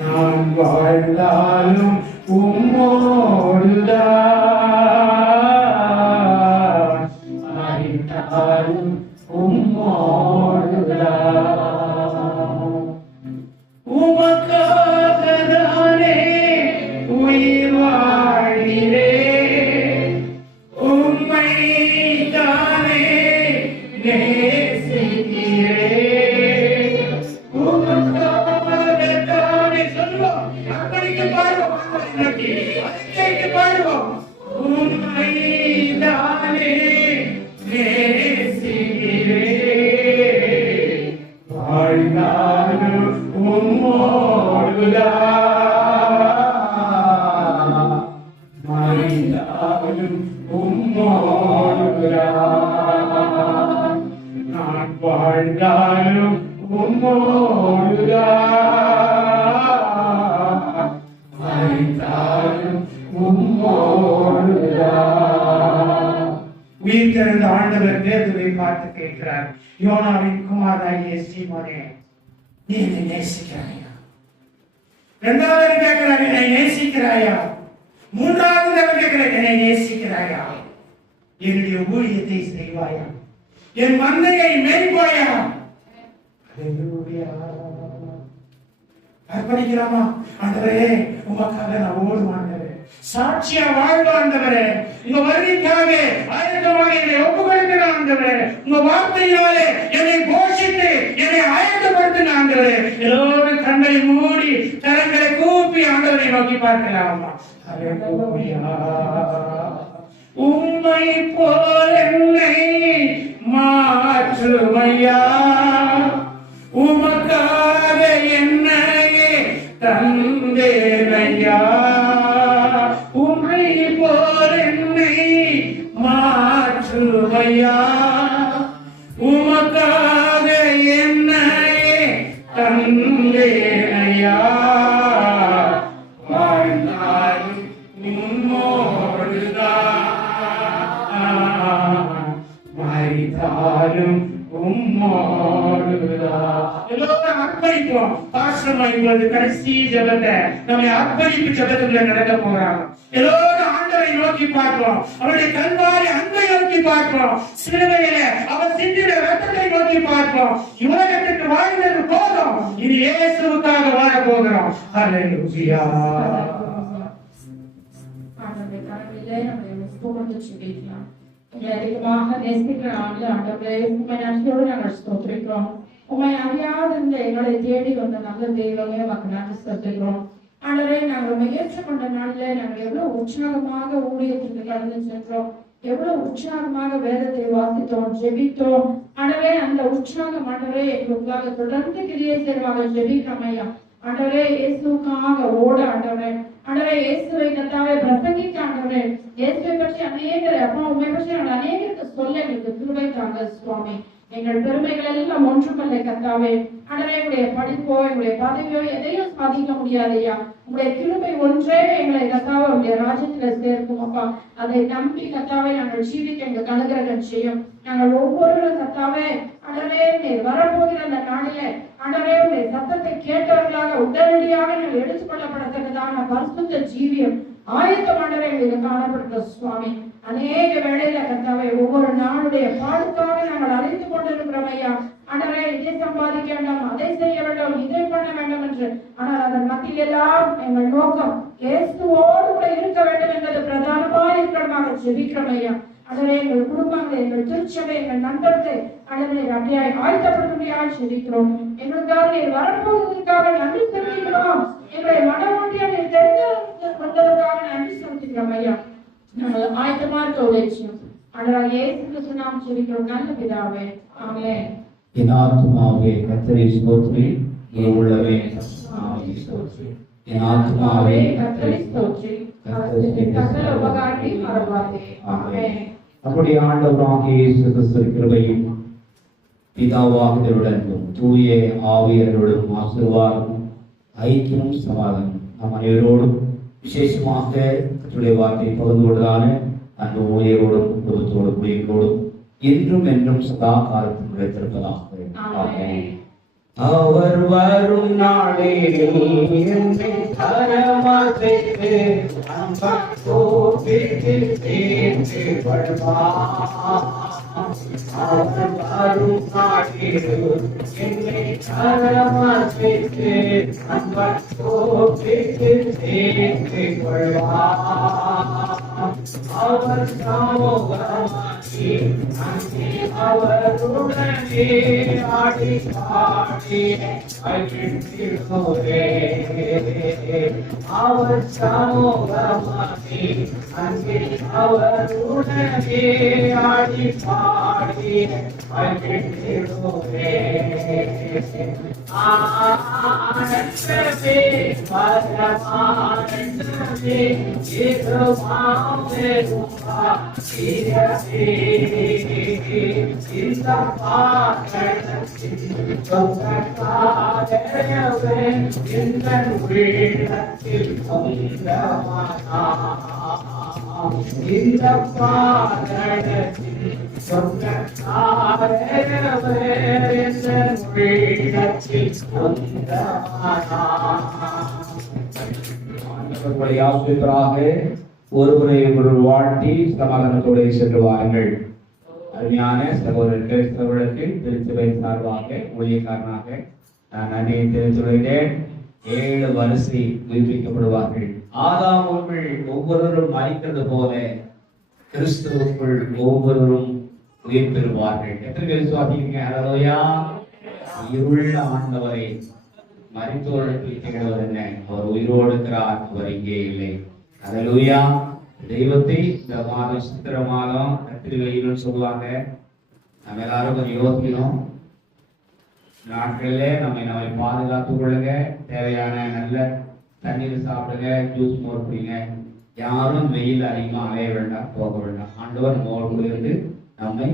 நான் வாழ்ந்தாலும் உம்மோடுதான், மரித்தாலும் உம்மோடுதான். உமக்காகதானே உயிர் வாழ்கிறேன், உம்மைதானே நேசிக்கிறேன். உமக்காகதானே சொல்லுவோம், அப்படிக்கு பாடுவோம், அதுக்கு பாடுவோம். உம்மைதானே நேசிக்கிறேன், வாழ்ந்தாலும் உம்மோடுதான், மரித்தாலும் உம்மோடுதான். நான் வாழ்ந்தாலும் உம்மோடுதான், மரித்தாலும் உம்மோடுதான். உயிர் திறந்த ஆண்டவர் பேதுருவை பார்த்து கேட்கிறார், யோனாவின் குமாரனாகிய சீமோனே, நீ என்னை நேசிக்கிறாயா? இரண்டாவது கேட்கிறார், என்னை நேசிக்கிறாயா? மூன்றாவது கேட்கிறார், என்னை நேசிக்கிறாயா? என்னுடைய ஊழியத்தை செய்வாயா? என் மந்தையை மேய்ப்பாயா? அர்ப்பணிக்கலாமா? ஆண்டவரே, உமக்காக நான் ஓடுவேன் ஆண்டவரே, சாட்சியா வாழ்வா ஆண்டவரே, உங்க வருகைக்காக ஆயத்தமாக என்னை ஒப்பு கொடுக்கிறேன் ஆண்டவரே, உங்க வார்த்தையினாலே என்னை போஷித்து என்னை ஆயத்தப்படுத்தின ஆண்டவரே. எல்லோரும் கண்களை மூடி கரங்களை கூப்பி ஆண்டவரை நோக்கி பார்க்கலாமா? உம்மை போல் என்னை மாற்றுமையா, உமக்காக என்னையே தந்தேனையா. உம்மை போல் என்னை மாற்றுமையா, உமக்காக என்னையே தந்தேனையா. வாழ்ந்தாலும் உம்மோடுதான், மரித்தாலும் உம்மோடுதான். எல்லோரும் அர்ப்பணிப்போம். ஆசிரமம் கடைசி ஜெபத்தை நம்மை அர்ப்பணிப்பு ஜெபத்துக்குள்ள நடக்க போறாங்க. எல்லோரும் ஆண்டவரை நோக்கி பார்ப்போம், அவருடைய கல்வாரி அன்பை நோக்கி பார்ப்போம், சிலுவையில அவர் சிந்தின ரத்தத்தை நோக்கி பார்ப்போம். உலகத்துக்கு வாழ்ந்தது போதும், இது இயேசுவுக்காக வாழ போகிறோம். ஹல்லேலூயா. அதிகமாக நேசிக்கிற ஆண்டவரே, உண்மை நன்றியோடு நாங்கள் ஸ்தோத்திரிக்கிறோம். உண்மை அறியாத இந்த எங்களை தேடி வந்த நல்ல தெய்வமே நமக்கு நன்றி செலுத்துகிறோம். ஆண்டவரே, நாங்கள் முயற்சி கொண்ட நாளிலே நாங்கள் எவ்வளவு உற்சாகமாக ஊழியத்திற்கு கடந்து சென்றோம், எவ்வளவு உற்சாகமாக வேதத்தை வாசித்தோம், ஜெபித்தோம். ஆண்டவரே, அந்த உற்சாகம் ஆண்டவரே எங்களுக்காக தொடர்ந்து கிரியை செய்வாங்க. ஜெபிக்கிறோம் ஐயா. ஆண்டவரே, இயேசுக்காக ஓட ஆண்டவரே, ஆண்டவரே இயேசுவை கர்த்தாவே பிரசங்கிக்க ஆண்டவரே, இயேசுவை பற்றி அநேகர் அப்பா உண்மை பற்றி நாங்கள் அநேகருக்கு சொல்ல எங்களுக்கு கிருபை தாங்க சுவாமி. எங்கள் பெருமைகள் எல்லாம் ஒன்றுமல்ல கர்த்தாவே. ஆண்டவரே, எங்களுடைய படிப்போ எங்களுடைய பதவியோ எதையும் சாதிக்க முடியாது ஐயா. உங்களுடைய கிருபை ஒன்றே எங்களை கர்த்தாவே உங்களுடைய ராஜ்யத்துல சேர்க்கும் அப்பா. அதை நம்பி கர்த்தாவே நாங்கள் ஜீவிக்க எங்களுக்கு அனுகிரகம் செய்யும். நாங்கள் ஒவ்வொருவரும் கர்த்தாவே ஆண்டவரே நீர் வரப்போகிற அந்த நாளிலே ஆண்டவரே உங்களுடைய சத்தத்தை கேட்டவர்களாக உடனடியாக நாங்கள் எடுத்துக்கொள்ளப்படத்தக்கதான பரிசுத்த ஜீவியம் ஆயத்தமானவரை எங்களுக்கு காணப்படுகிற சுவாமி. அநேக வேளையில கர்த்தாவே ஒவ்வொரு நாளுடைய பாடுக்காக நாங்கள் அழைத்து கொண்டிருக்கிறோம் ஐயா. ஆண்டவரே, இதை சம்பாதிக்க வேண்டும், அதை செய்ய வேண்டும், இதை பண்ண வேண்டும் என்று. ஆனால் அதன் மத்தியில் எல்லாம் எங்கள் நோக்கம் இயேசுவோடு கூட இருக்க வேண்டும் என்பது பிரதானமாக இருக்கணுமாக ஜெபிக்கிறோம் ஐயா. ஆண்டவரே, எங்கள் குடும்பங்களை, எங்கள் திருச்சபை, எங்கள் நண்பர்களை ஆண்டவரே அப்படியே ஆயத்தப்படும்படியாக ஜெபிக்கிறோம். எங்களுக்காக நீர் வரப்போவதற்காக நன்றி செலுத்துகிறோம். எங்களை மனமொழியா நீர் தெரிந்து கொண்டதற்காக நன்றி செலுத்துகிறோம் ஐயா. நாங்கள் ஆயத்தமா இருக்க உதவிச்சோம். ஆண்டவரே, இயேசு கிறிஸ்து நாமத்தில் ஜெபிக்கிறோம் நல்ல பிதாவே, ஆமென். என் ஆத்துமாவே கர்த்தரை ஸ்தோத்திரி, என் உள்ளமே ஆமென் ஸ்தோத்திரி. என் ஆத்துமாவே கர்த்தரை ஸ்தோத்திரி, கர்த்தருடைய சகல உபகாரங்களையும் மறவாதே. ஆமென். அப்படி ஆண்டவராகிய இயேசு கிறிஸ்துவின் கிருபையும் பிதாவாகியவருடனும் தூய ஆவியானவருடனும் ஆசீர்வாதமும் ஐக்கியமும் சமாதானம் நம் அனைவரோடும் விசேஷமாக கர்த்தருடைய வார்த்தையை பகிர்ந்து கொள்வதான அந்த ஊழியரோடும் குடும்பத்தோடும் ஊழியர்களோடும் என்றும் என்றும் சதா காலத்தில் நிலைத்திருப்பதாக. ஆமென். அவர் வரும் நாளில் என்னை கரமாய்த்து அன்போடு சேர்த்து கொள்வார். அவர் வரும் நாளில் என்னை கரமாய்த்து அன்போடு சேர்த்து கொள்வார். அவர் சமூகமாகி அங்கே அவருடனே ஆடி பாடி மகிழ்ந்திடுவே. அவர் சமூகமாகி அங்கே அவருடனே ஆடி பாடி மகிழ்ந்திடுவே. ஆனந்தமே பரமானந்தமே இதுவாமே உமாயிரவே. இந்த பாடத்தின் சொந்தக்காரவே இந்த உள்ளத்தில் சொந்தமானார். இந்த பாடத்தின் சொந்தக்காரவே இந்த உள்ளத்தில் சொந்தமானார். ஆசிரியராக ஒருவரை ஒருவர் வாழ்த்தி சமாதானத்தோடு சென்று வாருங்கள். அருமையான சகோதரர்கள் சகோதரர்களுக்கு திருச்சபை சார்பாக ஊழியக்காரனாக நான் நன்றியை தெரிவித்துள்ளேன். 7 வரிசை உயிர்ப்பிக்கப்படுவார்கள். ஆதாமுக்குள் ஒவ்வொருவரும் மறிக்கிறது போல கிறிஸ்துவுக்குள் ஒவ்வொருவரும் உயிர் பெறுவார்கள். எத்தனை பேர் விசுவாசிக்கிறீங்க? ஹல்லேலூயா. இருள் ஆண்டவரை மரித்தோருக்கு தேடுவது என்ன? அவர் உயிரோடு இருக்கிறார், அவர் இங்கே இல்லை. ஹல்லேலூயா. தெய்வத்தை இந்த மாதம் சித்திர மாதம் கத்திரிகைன்னு சொல்லுவாங்க. நம்ம எல்லாரும் கொஞ்சம் யோசிக்கணும். நாட்களிலே நம்மை பாதுகாத்துக் கொள்ளுங்க. தேவையான நல்ல தண்ணீர் சாப்பிடுங்க, ஜூஸ் மோர் குடிங்க. யாரும் வெயில் அதிகமாக அலைய வேண்டாம், போக வேண்டாம். ஆண்டவர் நம்மோடு இருந்து நம்மை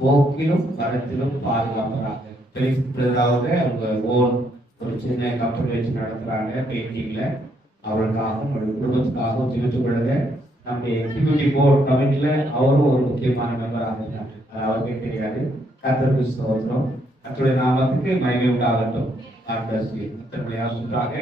போக்கிலும் வரத்திலும் பாதுகாப்புறாங்க. அவங்க ஓன் ஒரு சின்ன கப்பல் வச்சு நடத்துறாங்க பெயிண்டிங்ல. அவர்களுக்காகவும் குடும்பத்துக்காகவும் ஜெபித்துக் கொள்ளுங்க. நம்முடைய எக்ஸிக்யூட்டிவ் போர்ட் கமிட்டில அவரும் ஒரு முக்கியமான மெம்பராக இருக்காங்க. அது அவருக்கே தெரியாது. கர்த்தருக்கு ஸ்தோத்திரம். கர்த்தருடைய நாமத்துக்கு மகிமை உண்டாகட்டும். கர்த்தருடைய ஆசீர்வாதமாக